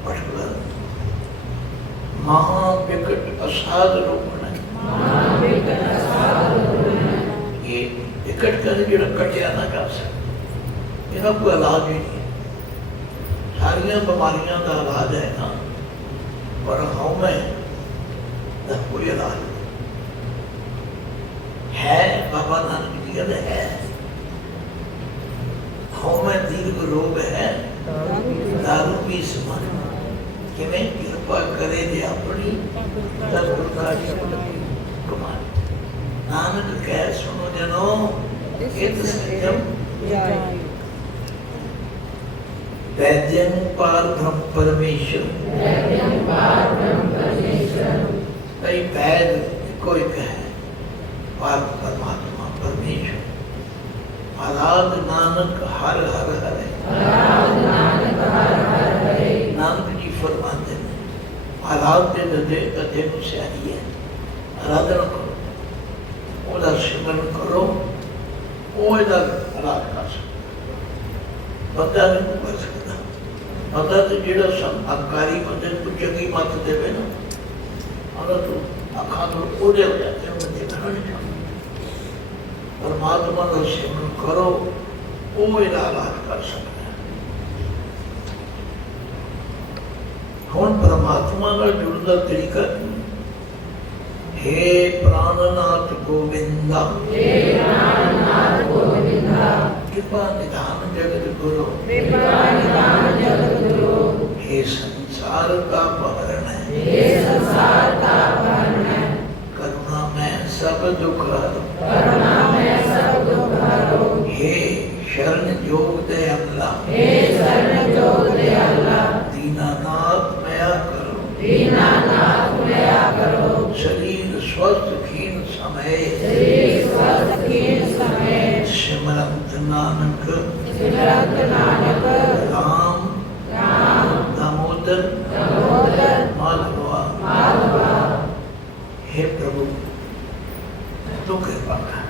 पटकदा। महा विकट असाध रोकना ये विकट कर जो कटिया ना जा सकता, इन्हों कोई इलाज ही नहीं। सारिया बीमारियों का इलाज है ना, पर हौमे का कोई इलाज है। बाबा नानक जी कहते है हौमे दीर्घ रोग है दारू भी समान। किमें कृपा करे दे अपनी कमाल। नानक कह सुनो जनो हित संयम वैद्यं पार ब्रह्म परमेश्वर। कई वैद कोई कहे पार परमात्मा परमेश्वर। आराध नानक हर हर हरे। नानक जी फरमाते हैं आराध्य दे कथे को सियारी है। आराधना करो, ओदा सिमरन करो, ओदा आराध कर सकते। बंदा नहीं कर सकता। बंदा तो जेड़ा संकारी बंदे को चंगी मत देवे ना, अगर तो अखा तो ओदे हो जाते हैं, बंदे देखना नहीं चाहते। परमात्मा का सिमरन करो, ओदा आराध कर सकते। हुण परमात्मा का जुड़न का तरीका हे प्राणनाथ गोविंदा कृपा निधान जगत गुरु हे संसार का पहरण है करुणा में सब दुख हरो हे शरण जोग दे अल्लाह दीनानाथ मया करो शरीर स्वस्थ खीन समय सिमरंत नानक राम दामोदर माधवा। हे प्रभु तू कृपा कर।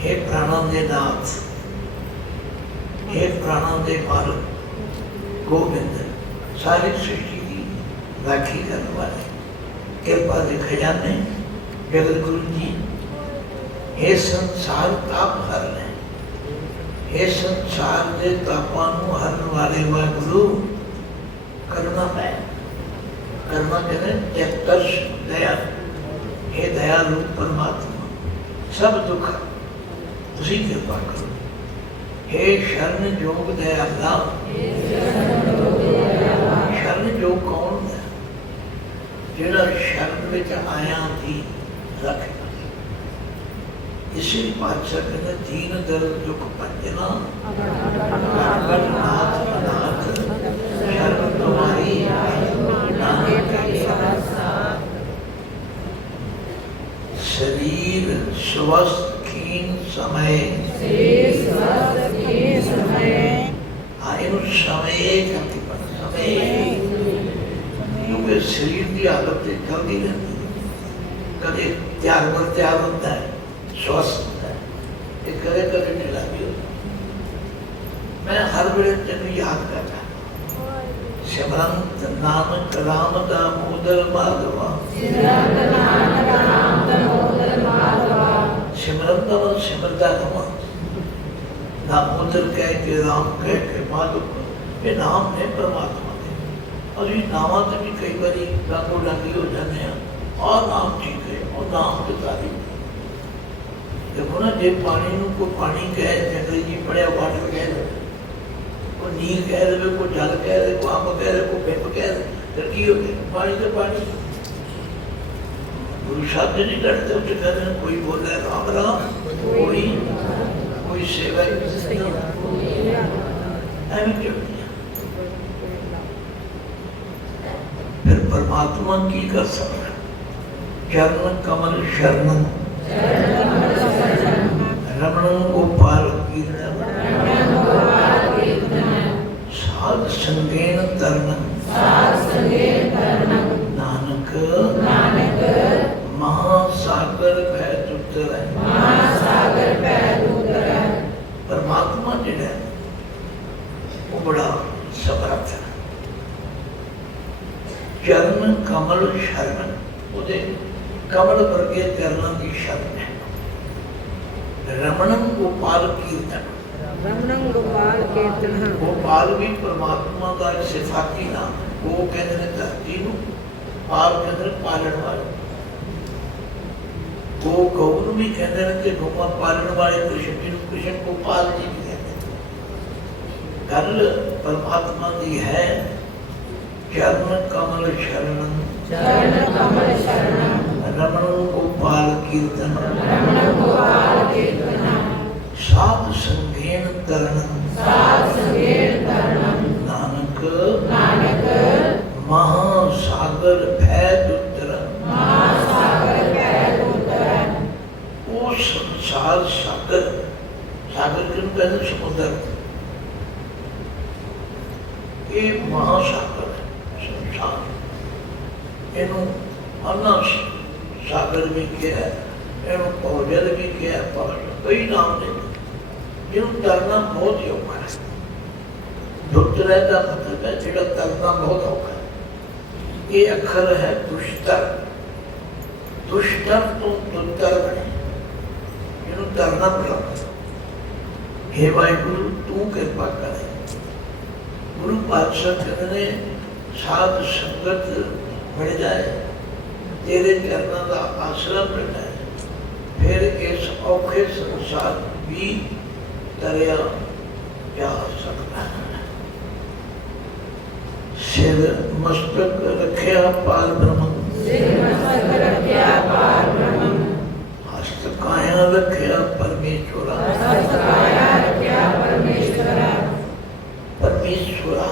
हे प्राणों दे नाथ, हे प्राणों दे मालिक गोविंद, सारी सृष्टि की राखी करने वाले कृपा के खजाने जगत गुरु जी, हे संसार ताप हर ले, हे संसार के तापां नूं हरन वाले वाहिगुरु करुणा मै, करुणा कहते चैतर्ष दया, हे दया रूप परमात्मा सब दुख तुसी कृपा करो। हे शरण जोग दयाला, शरण जोग कौन है? जिहड़ा शरण विच आया थी रख। इसी पातशाह कहते दीन दर्द दुख पंजना नाथ अनाथ शरण तुम्हारी नानक शरीर स्वस्थ खीन समय, क्योंकि शरीर की हालत चलती रहती है, कदे त्याग पर त्याग होता है, स्वस्थ होता है, ये कदे कदे ढीला भी होता है। मैं हर वेले तेन याद करता सिमरंत नानक राम दामोदर माधवा, सिमरन का मतलब सिमरता नवा, दामोदर कह के राम कह के माधव, ये नाम है परमात्मा के। और ये नामा तो भी कई बार डांगो डांगी हो जाते हैं, और नाम ठीक है और नाम की तारीफ। देखो ना, जो पानी नूं कोई पानी कहे, अंग्रेजी पढ़िया वाटर कह दे, कोई नीर कह दे, कोई जल कह दे, कोई अंब कह दे, कोई पिंप कह दे, तो की हो गया? पानी तो पानी। गुरु साहब जी नहीं लड़ते, उसे कहते हैं कोई बोले राम राम, कोई सेवा एवं क्यों? फिर परमात्मा की कर सकता, चरण कमल शरण रमण गोपाल कीर्तन, साध संगेन तरन नानक महासागर भय तुतर। परमात्मा जिहड़ा वो बड़ा समर्थ है। चरण कमल शरण, उहदे कमल वर्गे चरणों की शरण है। रमणम गोपाल कीर्तन, गोपाल भी परमात्मा का एक सिफाती नाम है। वो कहते हैं धरती नूं, पाल कहते हैं पालन वाले, गो गौ भी कहते हैं कि गौवा पालन वाले कृष्ण जी को कृष्ण गोपाल जी भी कहते हैं। गल परमात्मा की है चरण कमल शरण रमण गोपाल कीर्तन, साध संगेन तरन नानक महासागर भय तुतर। वो संसार सागर, सागर क्यों कहते? समुद्र, ये महासागर है संसार। इनू अन्ना सागर भी किया है, इनू भौजल भी किया है, कई नाम ने। जिन्होंने तरना बहुत ही औखा है। दुतर का मतलब है जिहड़ा तरना बहुत औखा है। ये अखर है दुष्तर, दुष्तर तो दुतर बने, जिन्होंने तरना पड़ा। हे वाहिगुरु तू कृपा करे। गुरु पातशाह कहते साध संगत मिल जाए, तेरे चरणों का आसरा मिल जाए, फिर इस औखे संसार भी तरया जा सकता है। सिर मस्तक रखिया पार ब्रह्म, हस्त काया रखिया परमेश्वरा, परमेश्वरा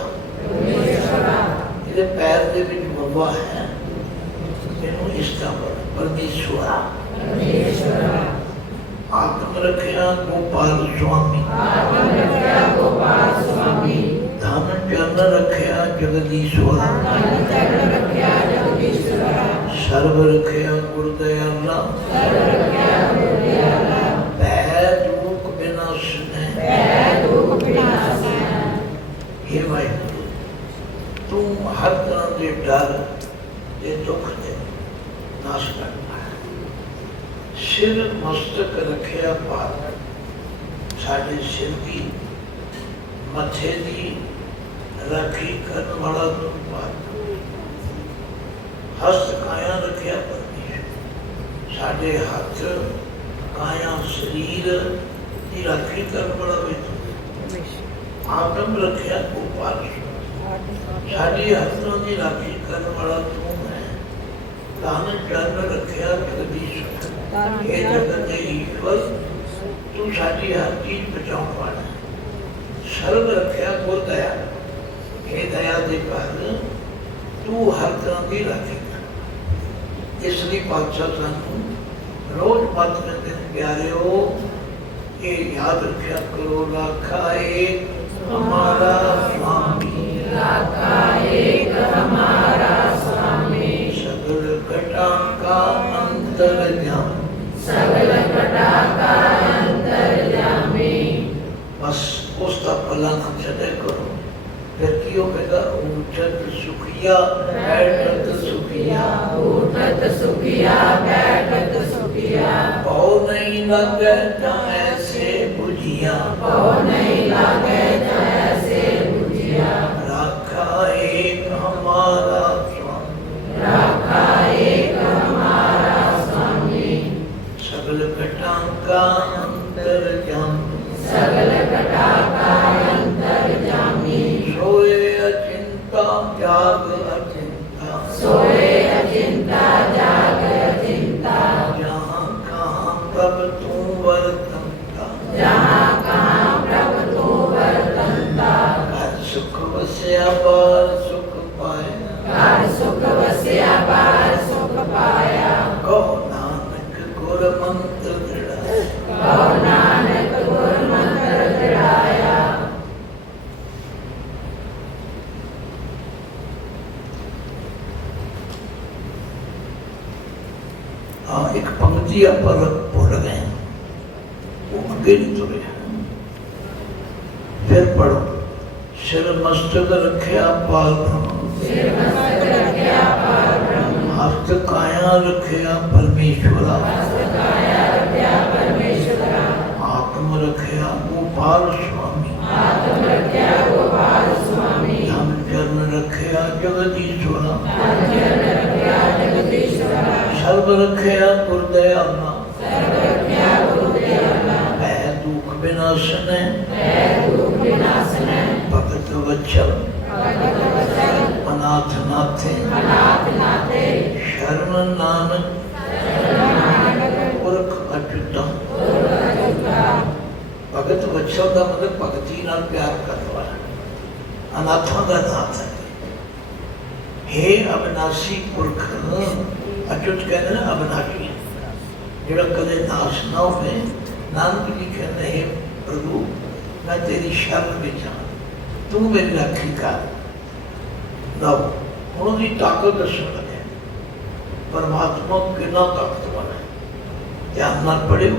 ये पैर के विच बब्बा है, इनू इसका परमेश्वरा। आत्म रखिया गोपाल स्वामी, धन जन रखिया जगदीश्वरा, सर्व रखिया गुरुदयाला, भय दुख विनाशने। हे वाहिगुरु तू हर तरह के डर, ये दुख दे नाश करना है। सिर मस्तक रखिया पार, साढ़े सिर की मथे की राखी करने वाला तुम पार। हस्त काया रखिया परमेश्वर, साढ़े हाथ काया शरीर की राखी करने वाला भी तुम। आत्म रखिया गोपाल, साड़ी हाथों की राखी करने वाला तू है। कान जन रखिया जगदीश्वर, हे जगत के ईश्वर तू साड़ी हर चीज बचाने वाला है। सर्व रखिया गुर दया, हे दया दे पार तू हर तरह की राखी कर। इसलिए पातशाह सानू रोज मत में दिन प्यारे हो, ये याद रखा करो, राखा एक हमारा स्वामी, राखा एक हमारा स्वामी, सगल घटा का अंतर्यामी, सगल घटा का अंतर्यामी। बस उसका पला ना चले करो, फिर की होगा उठत सुखिया बैठत सुखिया, उठत सुखिया बैठत सुखिया, बहु नहीं लगे तो ऐसे बुझिया, बहु नहीं लगे तो ऐसे बुझिया। राखा एक हमारा स्वामी, राखा एक हमारा स्वामी, सगल घटा का अंतर्यामी, सगल घटा का अंतर्यामी। सोए अचिंता जाग अचिंता, सोए अचिंता जाग अचिंता, जहाँ कहाँ प्रभ तू वर्तनता, जहाँ कहाँ प्रभु तू वर्तनता। घर सुख वस्या बार सुख पाया, घर सुख वस्या बार सुख पाया, कहो नानक गुर मंत्र दृढ़, कहो नानक गुर मंत्र दृढ़ाया। हाँ एक पंक्ति पर भूल गए, वो आगे नहीं तो गया। फिर पढ़ो, सिर मस्तक रखिया पाल ब्रह्म, सिर मस्तक रखिया पार ब्रह्म, हस्त काया रखिया परमेश्वरा, हस्त काया रखिया परमेश्वरा, आत्म रखिया गोपाल स्वामी, आत्म रखिया गोपाल स्वामी, धन जन रखिया जगदीश्वरा, धन रखिया जगदीश्वरा, सर्व रखिया गुरुदयाला, सर्व रखिया गुरुदेवला, भय दुख विनाशन, भय दुख विनाशन, भगत वत्सल, भगत वत्सल, अनाथ नाथे, अनाथ नाथे, शरण नानक, पुरख अच्युतम। भगत वत्सल का मतलब भगती नाल प्यार करने वाला, अनाथों का नाथ है। हे अविनाशी पुरख, अच्युत कहते हैं अविनाशी, जो कदे नाश ना हो। नानक जी कहते हैं प्रभु मैं तेरी शरण में जा, तू मेरी राखी कर। लो हूँ की ताकत दसन लगे, परमात्मा कितना ताकतवर है। ध्यान न पढ़ियो,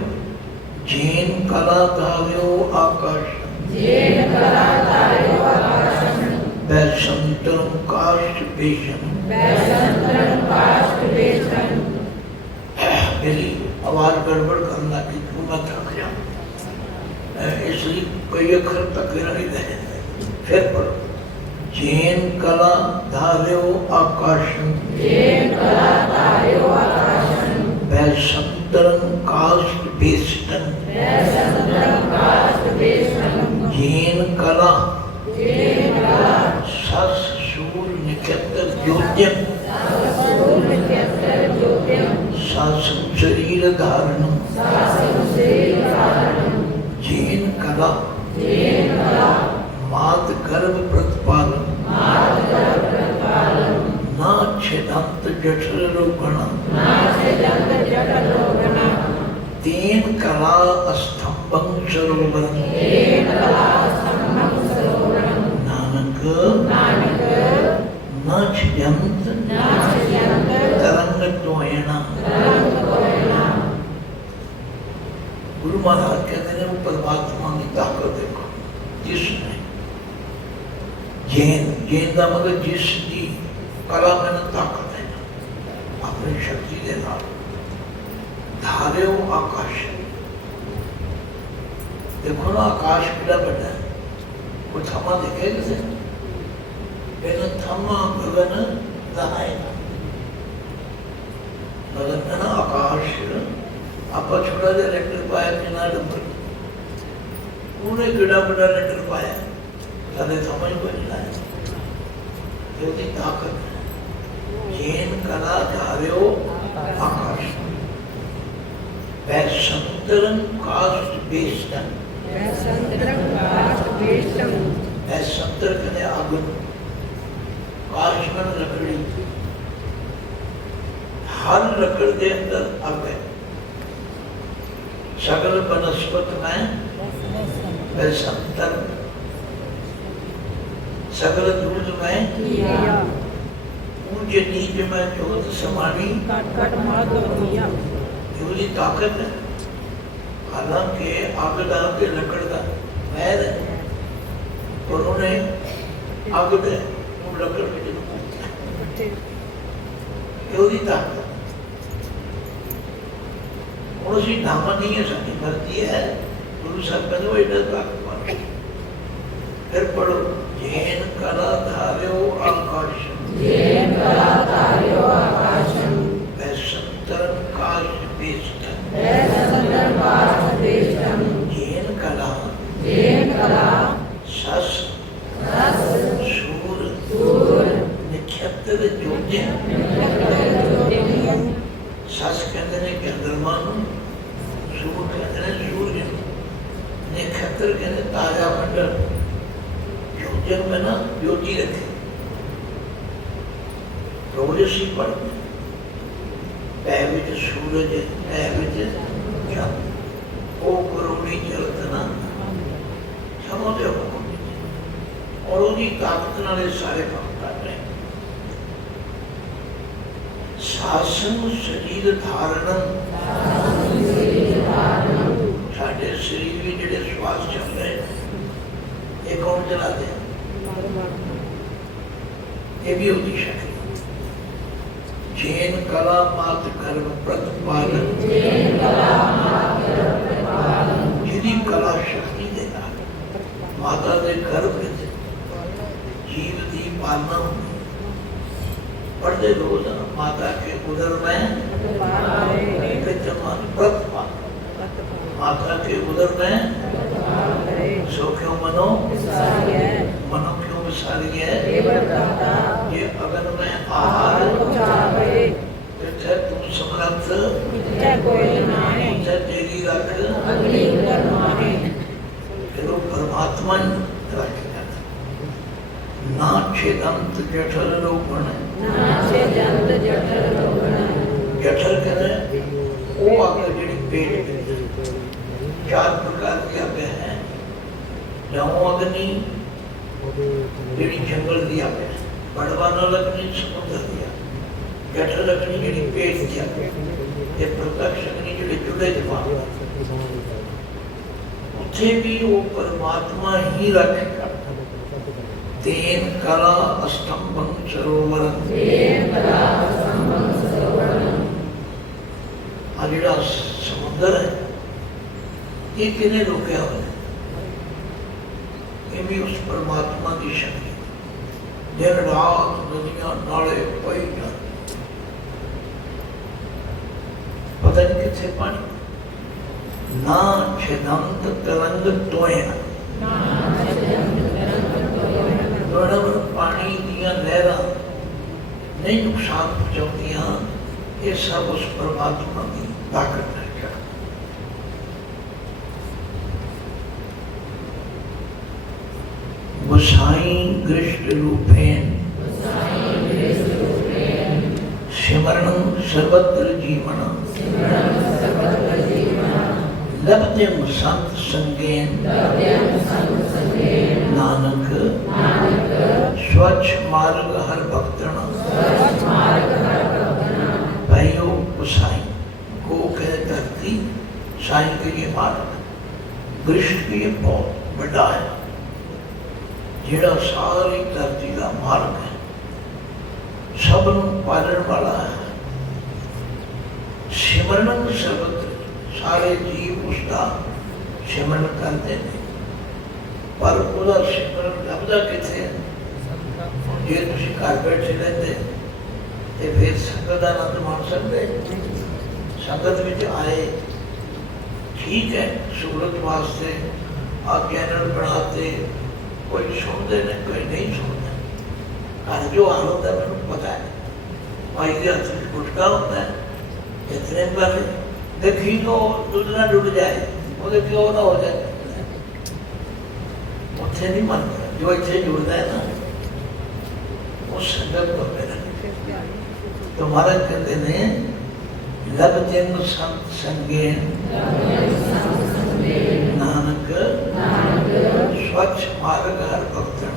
जैन कला धाव्यो आकाश, जेन कला तार्यो आकाशम, वैसंतरम काष्ठ बेशन। वैसंतरम काष्ठ बेशन। मेरी आवाज गड़बड़ करने लगी, क्यों मैं थक जाऊं, इसलिए कई अक्षर तक नहीं रहे। फिर पढ़ो, जैन कला धार्यो आकाशम, जेन कला तार्यो आकाशम, वैसंतरम काष्ठ बेशन। वैसंतरम काष्ठ बेशन। जैन कला जेन कला सस शूल निकटर ज्योतिम, सूर्य नित्यत्र ज्योतिम, सासु शरीर धारणम। सासु शरीर धारणम। जैन कला जेन कला मात गर्भ प्रतिपालन, मात गर्भ प्रतिपालन, ना छेदंत जठर रोगणा। नाश जंत जठर रोगणा, तेन कला स्तंभं सरोवरम। तेन कला स्तंभं सरोवरम। नानक नानक न छिदंत नाश जंत तरंग द्वयना। तरंग द्वयना। गुरु महाराज कहते हैं वो परमात्मा की ताकत देखो, जिसने जैन का मतलब जिसकी कला में ताकत है, अपनी शक्ति दे नाल धारियो आकाश। देखो ना आकाश कितना बड़ा है, कोई थमा देखे किसे? कहना थमा गगन लहाएगा। गगन में ना आकाश आप छोटा जा लेटर पाया किना डंबर उन्हें किड़ा बड़ा लेटर पाया कदे समझ को नहीं आया। ये ताकत है जेन कला धारियो आकाश। वैसंतरं काष्ठ बेष्टन। वैसंतर कने आगन, काष्ठ में लकड़ी, हर लकड़ के अंदर आग है। सकल वनस्पत में वैसंतर, सकल दूध में ऊंच नीच में जोत समानी पूरी ताकत है। हालांकि आग डाल के लकड़ का महल है, उन्होंने आग दे लकड़ में पूरी ताकत उसी नामा नहीं है, सभी भरती है गुरु साहब का जो इधर ताकत मानो। फिर पढ़ो जेन कला धारियो आकाशम। जेन कला धारियो आकाशम। वैसंतरं काष्ठ बेष्टन। वैसंतरं काष्ठ बेष्टन। जेन कला। जेन कला। शस। शस। शूर। शूर। निक्षत्र जोज्य। शस कहते हैं कि अंदरमान, शूर कहते हैं सूर्य, निक्षत्र कहते हैं तारा मंडल, जोज्य में ना ज्योति रखे रोजसी पर्व पैविच सूरज पैविच चंद्र ओ करोड़ी जलतना समझे हो और उनकी ताकत नाले सारे काम कर रहे। शासन शरीर धारणम। साढ़े शरीर में जिहड़े श्वास चल रहे ये कौन चला दे? ये भी होती शक्ति। जेन कला मात कर्म प्रतिपालन। जिहदी कला शक्ति देता माता दे गर्भ विच जीव की पालना होती। पढ़ते रोज माता के उदर में विद्यमान प्रतिपालन, माता के उदर में सो क्यों मनो मनो क्यों विसारी है। ये अगन में आहार तुम समर्थ तेरी रख फिर वो परमात्मा रख ना छेदंत जठर रोगण। जठर कहते वो आगे जी पेट में चार प्रकार की आगे हैं। जहाँ अग्नि जी जंगल की आगे, बड़वान अग्नि समुद्र दिया, जठर अग्नि जी पेट की आगे, ये प्रत्यक्ष अग्नि जी जुड़े दिमाग उसे भी वो परमात्मा ही रखेगा। तेन कला अस्तंभं सरोवरं। जिहड़ा समुद्र है ये किने रोकया हुआ है? ये भी उस परमात्मा की शक्ति। दिन रात नदियां नाले बही जाती, पता नहीं कितने पानी। ना छिदंत तरंग तोयन। पानी दियां लहरां नहीं नुकसान पहुंचाउंदियां। ये सब उस परमात्मा की ताकत है। गोसाई गृष्ट रूपेण सिमरणं सर्वत्र जीवनं। लभतेम संत संगेन नानक स्वच्छ मार्ग हर भक्तन। भाइयों गोसाई गो कह धरती, साई के ये मार्ग, गृष्ट के ये बहुत बड़ा है जिहड़ा सारी धरती का मार्ग है, सब पालन वाला है। सिमरन शब्द सारे जीव उसका सिमरन करते हैं, पर ਉਹਦਾ ਸਿਮਰਨ ਲੱਭਦਾ ਕਿੱਥੇ ਹੈ? ਜੇ ਤੁਸੀਂ ਘਰ ਬੈਠੇ ਰਹਿੰਦੇ ਤੇ ਫਿਰ ਸੰਗਤ ਦਾ ਆਨੰਦ ਮਾਣ ਸਕਦੇ? ਸੰਗਤ ਵਿੱਚ ਆਏ ठीक है, सहूलत वास्ते आज्ञा बनाते, कोई सुनते ने कोई नहीं सुनते। घर जो हाल होता है मैंने पता है, भाई के हाथ में गुटका होता है, इतने पर देखी तो दूध ना डूब जाए, वो क्यों ना हो जाए, उसे नहीं मानता। जो इसे जुड़ता है ना वो संगत को मेरा तुम्हारा कहते ने लब जन्म संत संगे नानक स्वच्छ मार्ग हर भक्तन।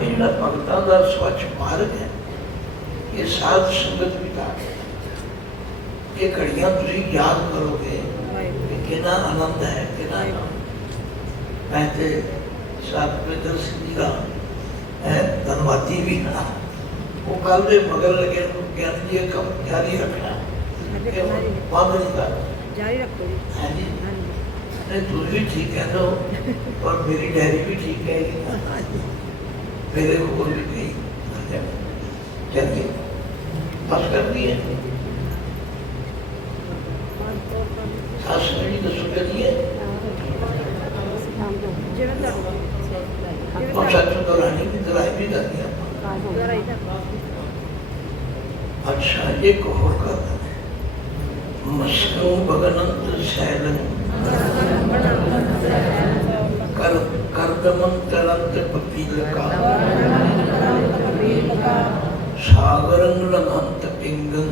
ये भक्तों का स्वच्छ मार्ग है, ये साध संगत विकार है। ये घड़ियां तुम याद करोगे कि कितना आनंद है, कितना मैं तो साधु सिंह जी का धन्यवादी भी हाँ। वो कल के मगर लगे ज्ञान जी कम जारी रखना, बंद नहीं कर जारी रखो जी। हाँ जी, नहीं तू भी ठीक है तो, और मेरी डायरी भी ठीक है, मेरे को कोई भी नहीं चलिए बस कर दिए। सास मेरी तो सुन लिए और सच दोहरानी की दोहराई भी कर दिया। अच्छा एक और करता है, मस्को भगनंत शैलन करदमं तरंत पपील का सागरंग लंघंत पिंगं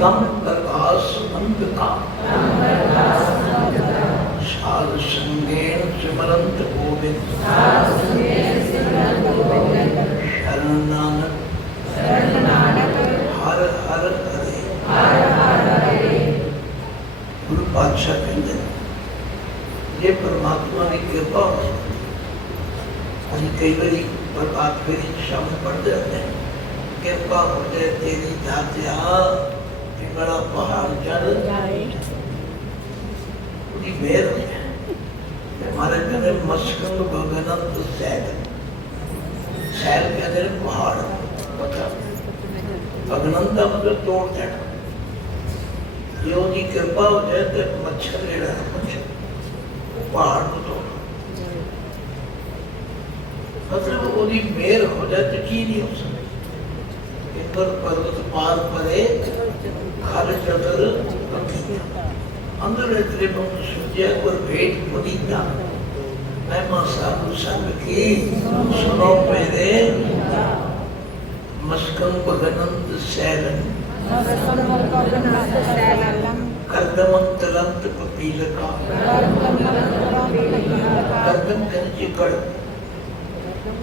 तम प्रकाश मंद का साध संगेन सिमरंत गोविंद शरण नानक हर हर हरे। गुरु पातशाह कहते हैं ये परमात्मा की कृपा हो। अभी कई बारी प्रभात फेरी शब्द पढ़ जाते हैं, कृपा हो जाए तेरी दात्या कि बड़ा पहाड़ चढ़ पूरी मेहर हो जाए। हमारे कहते मस्कंग भगनंत सैल, सैल कहते हैं पहाड़, पता भगनंत का मतलब तोड़ देना। जो की कृपा हो जाए तो मच्छर लेना, मच्छर पहाड़ को तोड़, मतलब वो मेहर हो जाए तो की नहीं हो सकती। इंद्र पर्वत पार परे खल चतर अंदर त्रिभुवन सूर्य और भेंट पुनीता। मैं मां साधु संग की सुनो मेरे मस्कं भगनंत शैलन करदमंतरंत पपील का। करदम कहने चिकड़,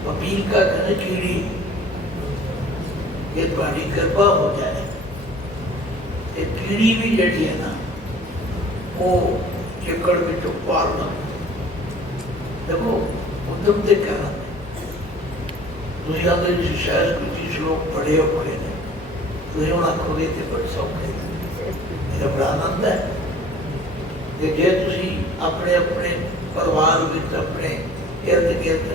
पपील का कहने कीड़ी। ये बड़ी कृपा हो जाए, ये कीड़ी भी जड़ी है ना वो चिकड़ में तो पारना। देखो उद्यम से कहना दुनिया के शायद कुछ लोग बड़े औखे ने, तुम हम आखोगे तो बड़े सौखे। मेरा बड़ा आनंद है कि जे तुम अपने अपने परिवार में अपने इर्द गिर्द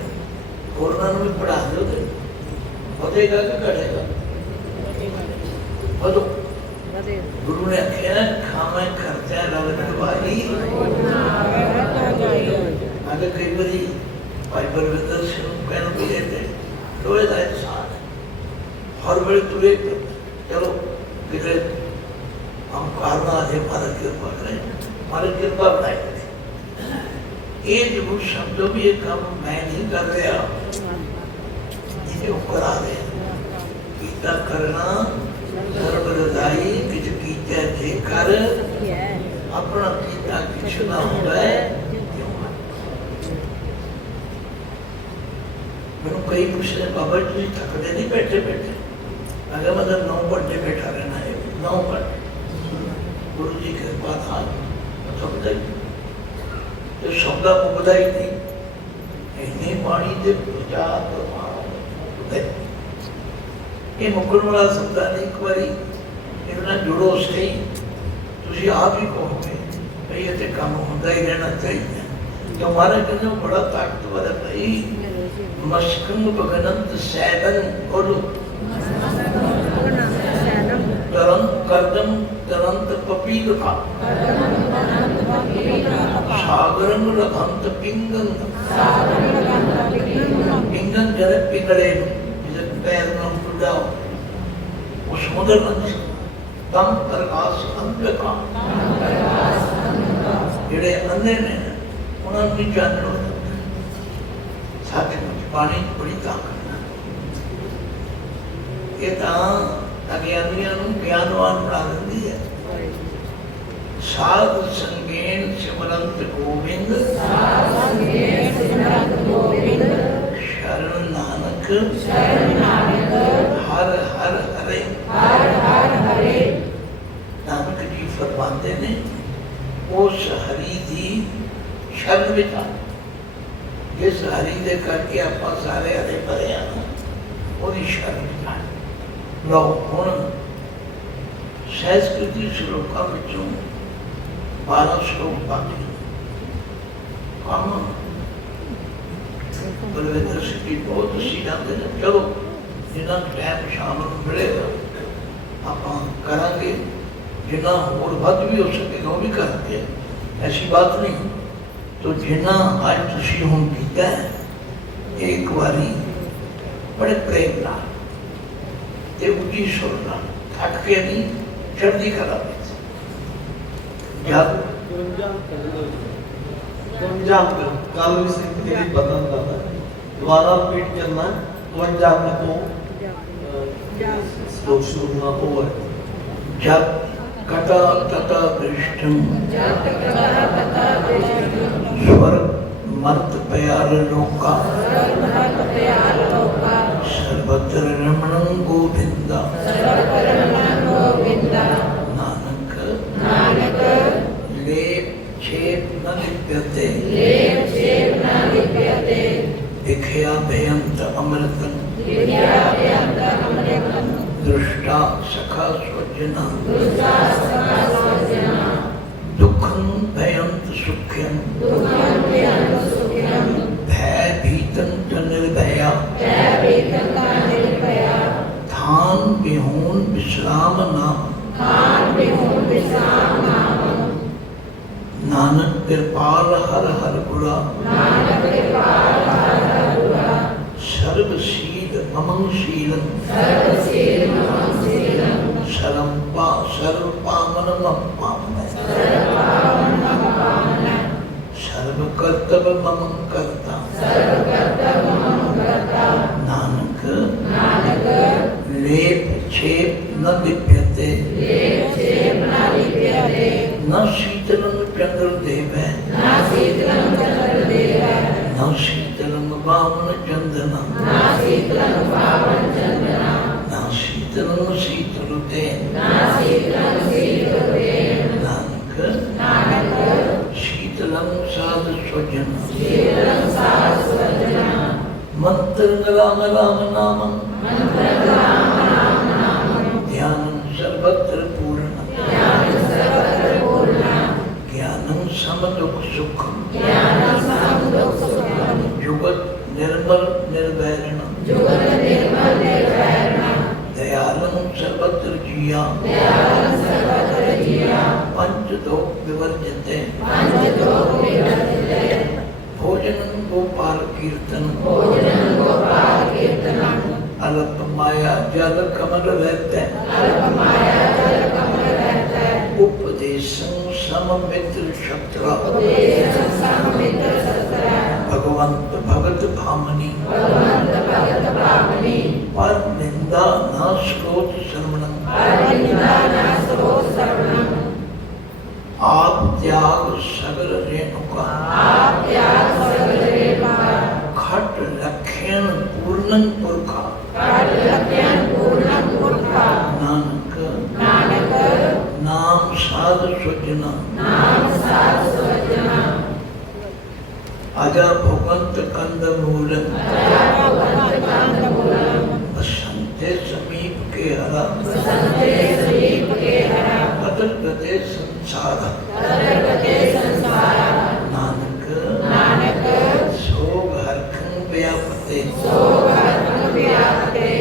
होरना भी पढ़ा दो तो बढ़ेगा कि घटेगा? बढ़ो। गुरु ने आख्या खावे खर्चा रल कटवाई। अगर कई बारी भाई बलविंदर सिंह कहना मिले थे टोए का इंसान है, हर बड़े तुरे चलो किधरे हम कारना है हमारा कृपा करें, हमारी कृपा बनाए। ये जो शब्द भी ये काम मैं नहीं कर रहा, इसे करा दे गीता करना सर्वदाई किच कीता जे कर अपना कीता किछ ना होवे। मैंने कई पूछे बाबा जी थकते नहीं बैठे बैठे? अगर मतलब 9 घंटे बैठा रहना है, 9 घंटे गुरु जी के पास हाल थकता ही तो शब्द मुकदा ही नहीं। इतनी पानी से प्रचार ਇਹ ਮੁਕਣ ਵਾਲਾ ਸਬਦਾ ਨਹੀਂ, ਇੱਕ ਵਾਰੀ ਇਹਦੇ ਨਾਲ ਜੁੜੋ ਸਹੀ, ਤੁਸੀਂ ਆਪ ਹੀ ਕਹੋਗੇ ਭਈ ਇਹ ਤੇ ਕੰਮ ਹੁੰਦਾ ਹੀ ਰਹਿਣਾ ਚਾਹੀਦਾ। तो हमारा कहना बड़ा ताकतवर है भाई। मस्कन भगनंत सैदन और तरंत कर्दम तरंत पपील का सागरम रघंत पिंगन पिंगन जरे पिंगले जिसे पैर में उड़ाओ वो समुद्र में तम प्रकाश अंध का जेड़े अंधे ने उन्होंने भी जानना सचमुच पानी बड़ी ताकत है। ये तो अज्ञानियों को ज्ञानवान बना देती है। साध संगेन सिमरंत गोविंद शरण नानक हर हर हरे। नानक जी फरमाते ने उस हरि दी शरण विच जिस हरि दे करके आप सारे हरे भरे हैं वही शरण विच लो। हुण संस्कृति श्लोकां विचों 12 श्लोक बाकी काम बलविंदर सिंह जी बहुत सी जाते हैं। चलो जिन्ना टाइम शाम को मिलेगा आप करांगे, जिन्ना होर वध भी हो सकेगा वो भी करेंगे, ऐसी बात नहीं। तो जिन्ना अज तुसीं हुण कीता है एक बारी बड़े प्रेम नाल ते उच्ची सुर नाल थक के नहीं चढ़दी कला विच जब कल भी सिंह तेरी बदन दादा दोबारा रिपीट करना 52 तो श्लोक शुरू होना हो जब कथा तथा दृष्टम स्वर्ग मर्त प्यार लोका सर्वत्र रमणं गोविंदा नानक लेप छेप न लिप्यते विखया भयंत अमृतम दृष्टा सखा स्वजना दुखं भयंत सुख्यं भय भीतं च निर्भया थान विहून विश्राम नाम नानक कृपाल हर हर गुरा सर्वशील ममं शीलं सर्वकर्तव्य मम कर्ता नानक लेप छेप न लिप्यते न शीतलं चंद्रदेव न शीतलं वामन चंदना न शीतलं शीतलुते नानक शीतलं साधु स्वजन मंत्र राम राम नाम ध्यानं सर्वत्र पूर्ण ज्ञानं समदुख सुखम जुगत निर्मल निर्वैरण दयालं सर्वत्र जिया पंचदोष विवर्जिते भोजनं गोपाल कीर्तन अल्प माया जल कमल रहते उपदेशं सममित्र शत्रा भगवंत भगत भामनी पर निंदा न स्रोत श्रवणं आप त्याग सगल रेणुका खट लक्षण पूर्णं पुरखा नानक नाम साध स्वजना अजा भगवंत कंद मूल बसंते समीप के हरा संते सलीप के हरा अतल गते संसार अदरगते संसारा नानक नानक सोग हरखं व्यापते सोग हरखं व्यापते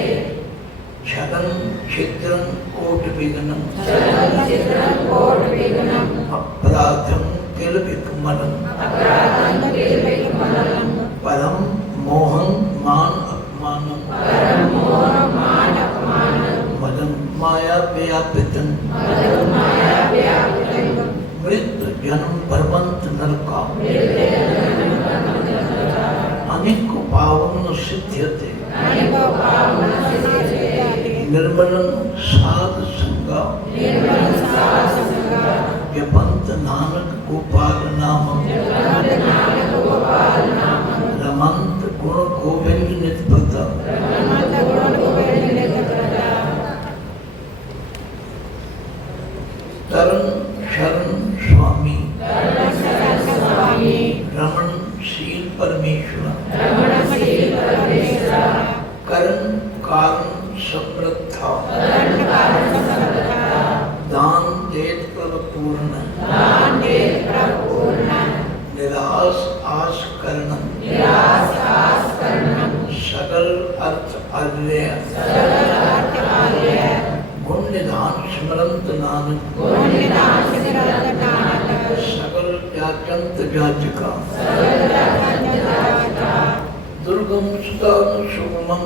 छदं छिद्रं कोट विघ्नं चलं चित्रं कोट विघ्नं अपराधं किल विकमलं अपराधं किल्बिकमलं परम मोहं मान अपमानं परम मोह मान अपमानं मदं माया व्यापितं मदं माया व्यापितं मृत्यु जन्म भरवंत नरका अनेक पावन सिद्ध्यते अनेको पावन सिद्ध्यते निर्मलं साध संगा निर्मलं साध संगा जपंत नानक गोपाल नाम जपंत नानक गोपाल नाम रमंत गुण गोविंद नित्पत रमंत गुण गोविंद नित्पत तरण शरण स्वामी तरण शरण स्वामी रमण शील परमेश्वर रमणशील परमेश्वर करण कारण समृद्धा करण कारण समर्था दान देत प्रभ पूर्ण दान देत प्रपूर्ण निराश आस करणम निरास आस करणं सकल अर्थ आर्य सकल अर्थ आर्य गुण निधान स्मरंत नानक गुण निधान स्मरंत नानक सकल जाचंत जाचिका सकल जाचंत जाचिका दुर्गम स्थान सुगमम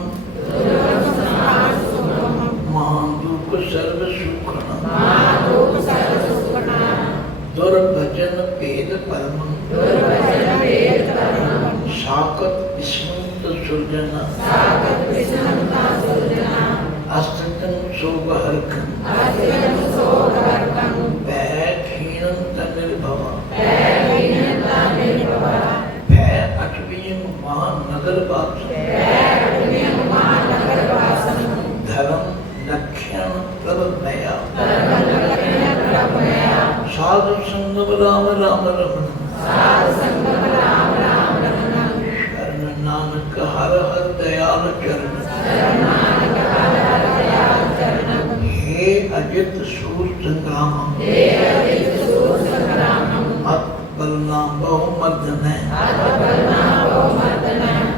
दुर्गम स्थान सुगमम महादुख सर्व सुखम महादुख सर्व सुखम दुर्भजन भेद परमं दुर्भजन भेद परमं साकत स्मृत सुरजन सागत विष्णुता सुरजना अष्टकं शोभ हरखं आद्यं सोग हरकं भय क्षीणं तनिर्भव भयहीनता निर्भव भय अटवीयं महानगर वास भयहीनं महानगर वासं धर्म लक्ष्यण प्रभ मया धर्मलक्षण प्रभया साधु संगम राम राम रमण साध संगम राम राम रमणं शरण नानक हर हर दयाल चरण शरण नानक हर हर दयाल चरणं हे अजित सूर संग्राम हे अजित सूर संग्रामं अत बलनाम बहुमर्दन आत्मबलनामो मर्दनं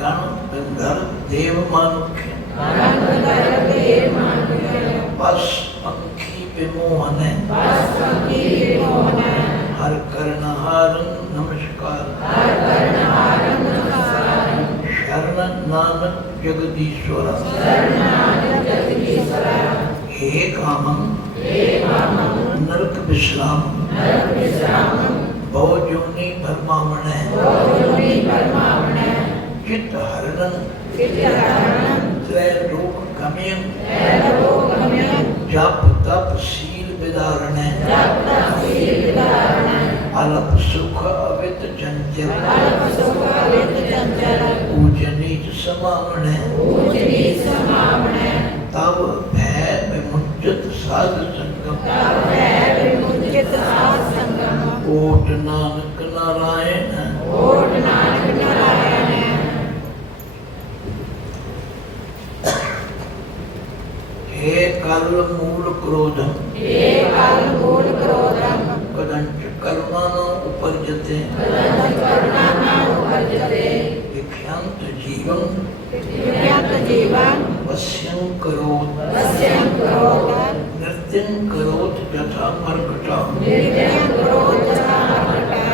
गण गंधर्व देव मानुख्य गणधर देव मानुष्य बस पंखी विमोहन वासवंती विमोहन हर कर्णहारं नमस्कार हर कर्णहारं नमस्कारं शरण नानक जगदीश्वर शरण नानक जगदीश्वर हे कामं हे कामं नरक विश्राम नरक विश्रामं बहुजोनि भरमावण भोजोनि परमावण चित्त हरणं चित्तहरणं त्रैलोक गम्यं त्रैलोकगम्यं जप तप शील विदारण जप तप शील विदारण अलप सुख अवित चंचल अल्प सुख अवित चंचल पूजनीच समावण पूजनी समावण तब भय विमुचित साध संगम तब भय विमुचित साध संगम ओट नानक नारायण ओट नानक नारायण हे कल मूल क्रोधम हे काल मूल क्रोधम कदंच कर्मानो उपरजते कदंच कर्माणां उपरजते विख्यांत जीवं विख्यात जीवन वश्यं करोत् वश्यं करोत् नृत्यं करोत् यथा मर्कटा निर्भयं करोत् यथा मर्कटा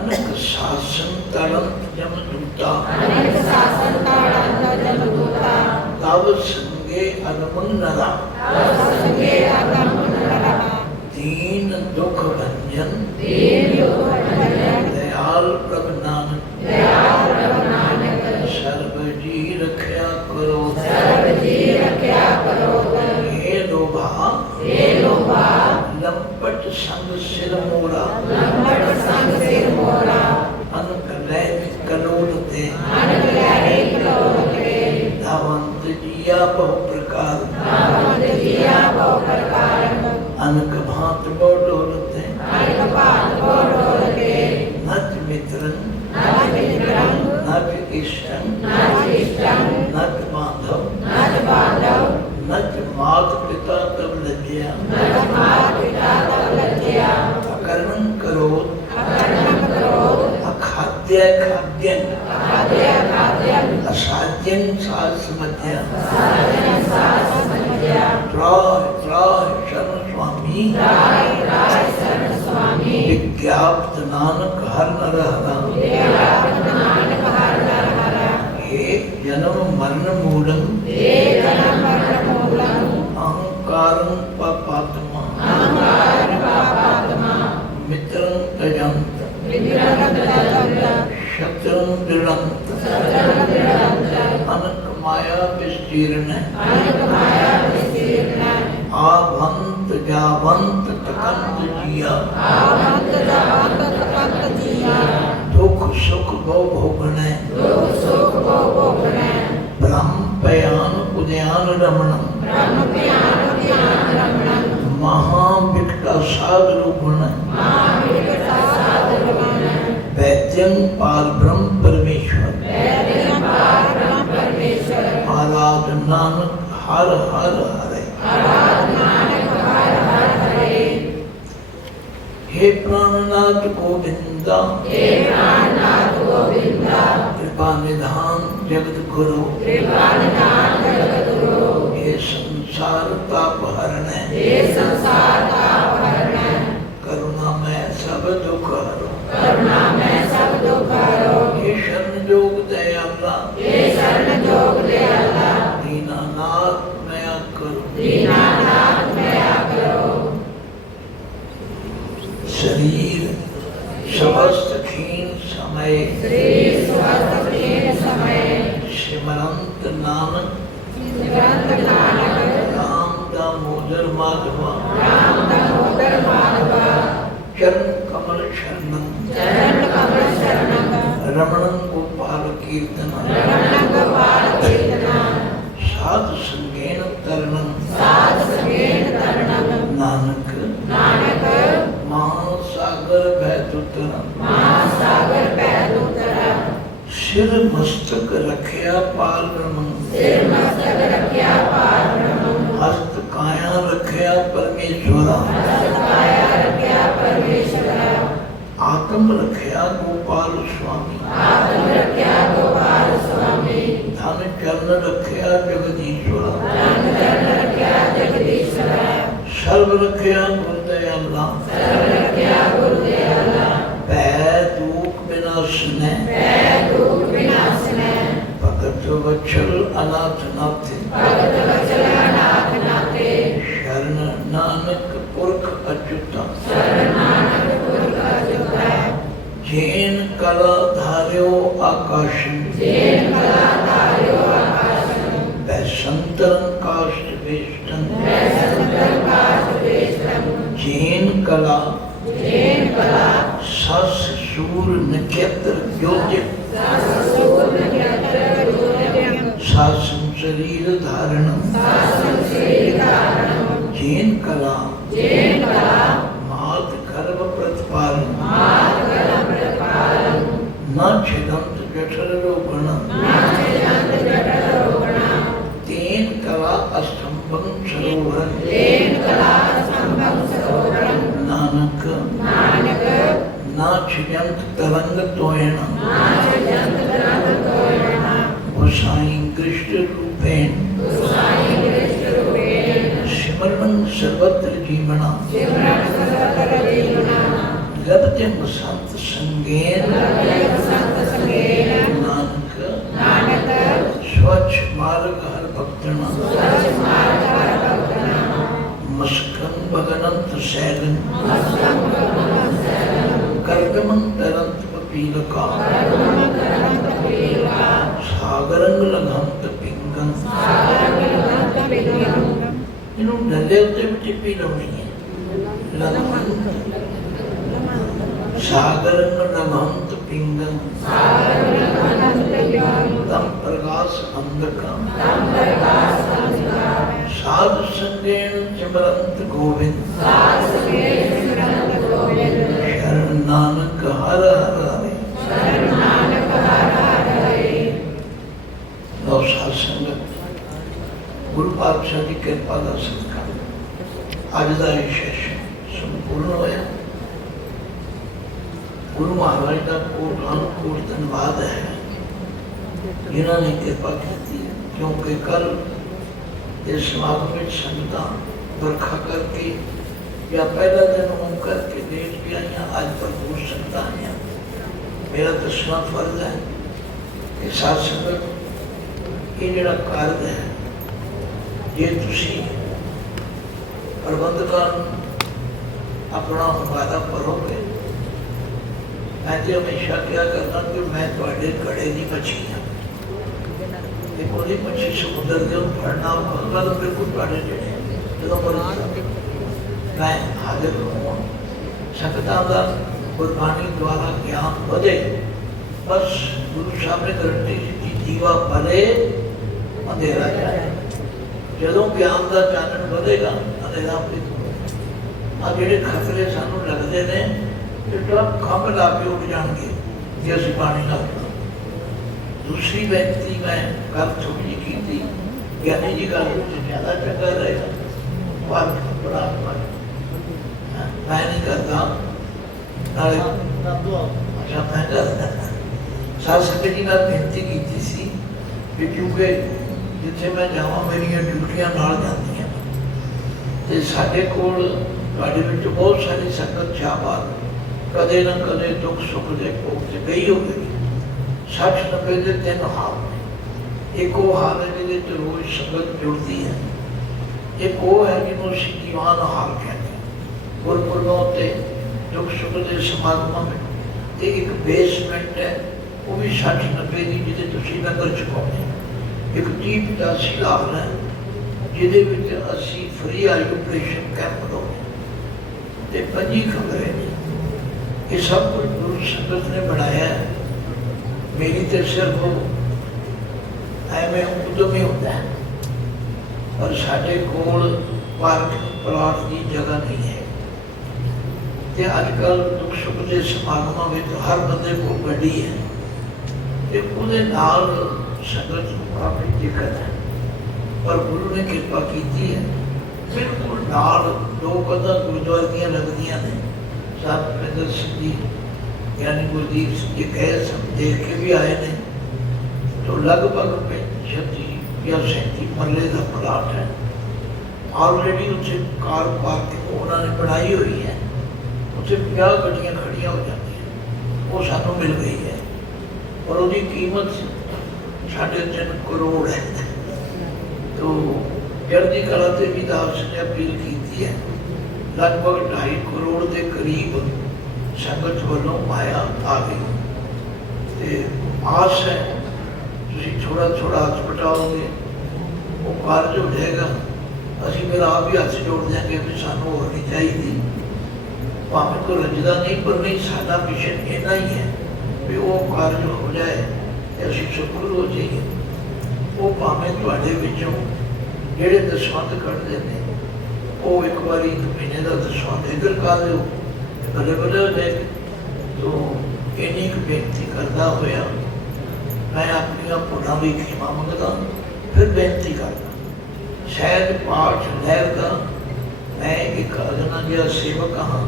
अनक शासन तड़ंत यमदूता अनेक शासन ताड़ंत जमदूता तव संगे अदमन नरा तव संगे अदमन नरा दीन दुख भंजन दीन दुख भंजन दयाल प्रभु नानक दयाल प्रभु नानक सर्व जी रख्या करो सर्व जी रख्या करो हे लोभा लंपट संग सिर मोरा लंपट संग सिर मोरा अनक लैन कलोलते अनक लहरे कलोलते धावंत जिया बहु प्रकार धावंत जिया बहु प्रकार अनक भांत बोडोलते अनक भांत बोडोलते नच मित्रं नच मित्रं नच इष्टं नच इष्टं नच बांधव नच बांधव नच ਸਾਧ ਸਮਝਿਆ ਤਰਾਇ ਸ਼ਰਨ ਸੁਆਮੀ ਵਿਗਿਆਪਤ ਨਾਨਕ ਹਰਿ ਨਰ ਹਰਾ हे जन्म मरण मूलम अहंकारं पापात्मा मित्रं त्यजंत शत्रं दृढ़ंत अनक माया विस्तीर्ण आवंत जावंत तकंत जिया दुख सुख भव भोगने ब्रह्म पयान उदयान रमणम महाविकटा सागर गुण वैद्यं पार ब्रह्म परमेश्वर आराधना हर हर हरे हे प्राणनाथ गोविंदा कृपा निधान जगत गुरु हे संसार ताप हरण करुणा में सब दुख हरो हे शरण जोग दयाला दीनानाथ मया करो शरीर समस्त क्षीण समय सिमरंत नानक राम दामोदर माधवा चरण कमल शरणं रमणं गोपाल कीर्तन साधु संगेन तरणं नानक महासागर भैतुतरम सिर मस्तक रखया पाल ब्रह्म हस्त काया रखया परमेश्वरा आत्म रखया गोपाल स्वामी धन चरण रखया जगदीश्वरा सर्व रखया गुरुदयाला दुख विनाशने भगत वत्सल अनाथ नाथे शरण नानक पुरख अच्युता जैन कला धार्यो आकाशं वैशंतरं काष्ठ वेष्टं जैन कला सस सूर नक्षत्र ज्योतिष शासन शरीर धारणं जैन कला मात गर्भ प्रतिपालन न छिदंत जठर रोगणं तेन कला अस्तंभं सरोवरं नानक न छिदंत तरंग तोयण गोसाई कृष्ण रूपेण सिमरणं सर्वत्र जीवना लभते संत संगेन नानक स्वच्छ मार्ग हर भक्तना मस्कं भगनंत सैलन कर्दमं तरंत पपीलका सागरंग लघंत पिंगं इन्हों डले उत्ते विच पी लाउणी है सागरंग लघंत पिंगं तम प्रकाश अंधकं साधु संगेन सिमरंत गोविंद शरण नानक हर हर हरे नौ साध संगत गुरु पातशाह की कृपा का सदका अज का यह सैशन संपूर्ण होया। गुरु महाराज का कोटान कोट धन्यवाद है जिन्होंने कृपा की क्योंकि कल के समागम में संगतां बरखा करके या पहला दिन होम करके लेट भी आईयां, अज भरपूर संगतां आईयां। मेरा दसवां फर्ज है कि साध संगत ये जिहड़ा कार्य है जे तुसीं प्रबंधकां अपना हुंगारा भरोगे, मैं तो हमेशा क्या करना कि मैं तुहाडे घड़े की मच्छी हाँ। एक ओदी मच्छी समुद्र के फड़ना होगा तो बिल्कुल तुहाडे जेड़े जो मर्जी मैं हाजिर हूँ। संगतां दा गुरबाणी द्वारा ज्ञान बढ़े, बस गुरु साहब ने गारंटी की दीवा भले अंधेरा जाए। जदों ज्ञान का चानन बढ़ेगा अंधेरा भी आ जेडे खतरे सानू लगते हैं तो खंभ ला के उठ जाएंगे जे असीं पानी ना पीना। दूसरी बेनती मैं गल थोड़ी जी की ज्ञानी जी गल ज़्यादा चंगा रहेगा पर बड़ा मैं नहीं करता नाले अच्छा मैं करता साध संगत जी नाल बेनती की सी कि क्योंकि जिथे मैं जावां मेरियां ड्यूटियां नाल जांदियां ते साडे कोल तुहाडे विच बहुत सारी संगत शाहबाद कदे ना कदे दुख सुख के भोग से गई होगी। 60-90 के 3 हाल एक वो हाल है जिहदे रोज संगत जुड़ती है, एक वो है जिन्हों असीं दीवान हाल कहते हैं गुरपुरबों ते दुख सुख के समागमों में। ते एक बेसमेंट है वो भी 60-90 की जिहदे तुसीं लंगर छकाउने। एक 30-85 हाल है जिहदे विच असीं फ्री आई ऑपरेशन कैंप लाउने ते 25 कमरे ने। ये सब कुछ गुरु संगत ने बनाया है। मेरी तो सिर्फ एवं उद्यम ही होता है पर साढ़े कोल पार्क प्लाट की जगह नहीं है। तो अजकल दुख सुख के समागमों में तो हर बंदे को गड्डी है तो उसदे नाल संगत को काफ़ी दिक्कत है। पर गुरु ने कृपा की है बिल्कुल नाल 2 कदम गुरुद्वारे दियां लगदियां ने। साहब भुपिंदर सिंह जी यानी गुरदीप सिंह जी कह सब देख के भी आए ने। तो लगभग 36 या 37 मरले का प्लाट है। ऑलरेडी उसे कार पार्किंग उन्होंने बनाई हुई है, उसे 50 गड्डियां खड़ियां हो जाती हैं, वो सानू मिल गई है और उसकी कीमत 3.5 करोड़ है। तो चढ़ती कला से भी दास ने अपील की है लगभग 2.5 करोड़ के करीब संगत वालों माया आ गई। आस है तुम थोड़ा थोड़ा हथ बटाओगे वो कार्य हो जाएगा। असी मेरा आप ही हथ जोड़ देंगे भी सानू होर नहीं चाहिए भावें को रजदा नहीं पर नहीं साडा मिशन इन्ना ही है भी वो कार्य हो जाए असी सफल हो जाइए। वो भावें तुहाडे विचों जेड़े दसवंध कढ़दे ने वो एक बार महीने का दसवंध इधर कर दो बल्ले बल्ले हो जाएगी। तो इन्नी बेनती करता होया मैं अपनी भुलां भी खिमा मंगदा फिर बेनती करता शायद पाठ लहर का मैं एक अगना जिहा सेवक हाँ।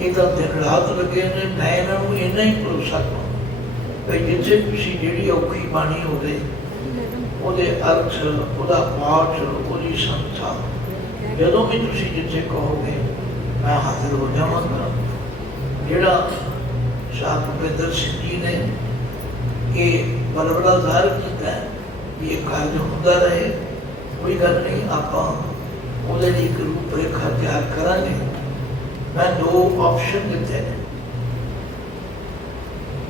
ये तो दिन रात लगे ने मैं इन्हों इन्ना ही भरोसा पाऊँ भाई जिथे तुसीं जिहड़ी औखी बाणी होवे ਉਹਦੇ अर्थ ਉਹਦਾ पाठ ਉਹਦੀ संस्था ਜਦੋਂ भी तुसीं जिथे कहोगे मैं हाजिर हो जावांगा। जिहड़ा साहब भुपिंदर सिंह जी ने ये बलबला ज़ाहिर किया ये कार्य होता रहे कोई गल नहीं आपां ਉਹਦੇ ਲਈ एक रूपरेखा तैयार करांगे। मैं 2 ऑप्शन दिते हैं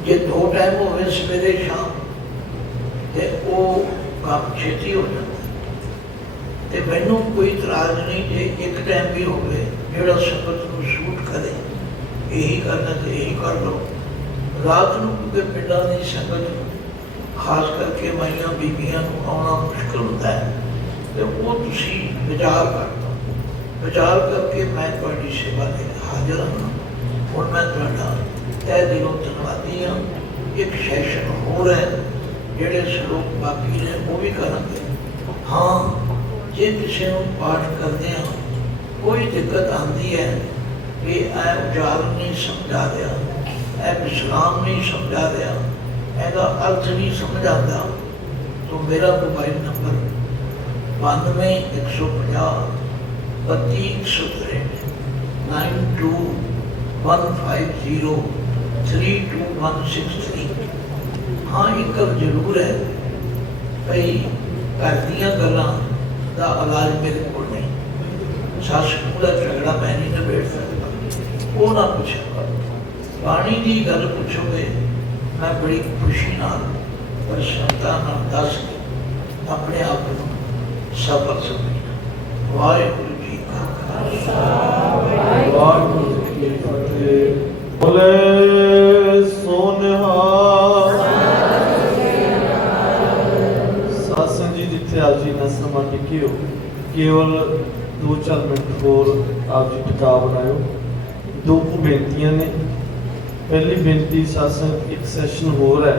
जे 2 टाइम होवे सवेरे शाम ते वो काम छेती हो जाता तो मैनू कोई इतराज नहीं जे एक टाइम भी हो जोड़ा संगत को सूट करे यही करना तो यही कर लो। रात को क्योंकि पिंडा की संगत खास करके माइया बीबियां आना मुश्किल होता है तो वो तुसी विचार कर लो। विचार करके मैं थोड़ी सेवा के हाजिर हाँ। और मैं थोड़ा तय दिलों धन्यवादी हाँ। एक सैशन हो रहा है जेडे श्लोक बाकी ने वो भी करेंगे। हाँ जे किसी को पाठ करते हैं कोई दिक्कत आती है कि ऐ उच्चारण नहीं समझा रहा ऐ विश्राम नहीं समझा रहा ऐसा अर्थ नहीं समझ आता तो मेरा मोबाइल नंबर 92 150 32 150 32 163। हाँ एक गल जरूर है भाई घर दियाँ गल्लां दा इलाज मेरे को नहीं, सस नूं दा झगड़ा मैं नहीं निबेड़ सकता, वो ना पूछो। पानी की गल पूछोगे मैं बड़ी खुशी नाल प्रसन्नता नाल दस के अपने आप को सफल समझना। वाहिगुरू जी का खालसा वाहिगुरू जी की फतेह। बोले सोनिहाल। सत्संग जी जिथे आप जी ना समा टिके हो, केवल 2-4 मिनट होर आप जी टिका बनाओ। 2 बेनतियां ने। पहली बेनती सत्संग एक सैशन होर है,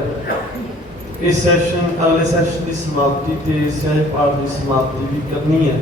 इस सैशन अगले सैशन की समाप्ति ते स्याह पाठ की समाप्ति भी करनी है।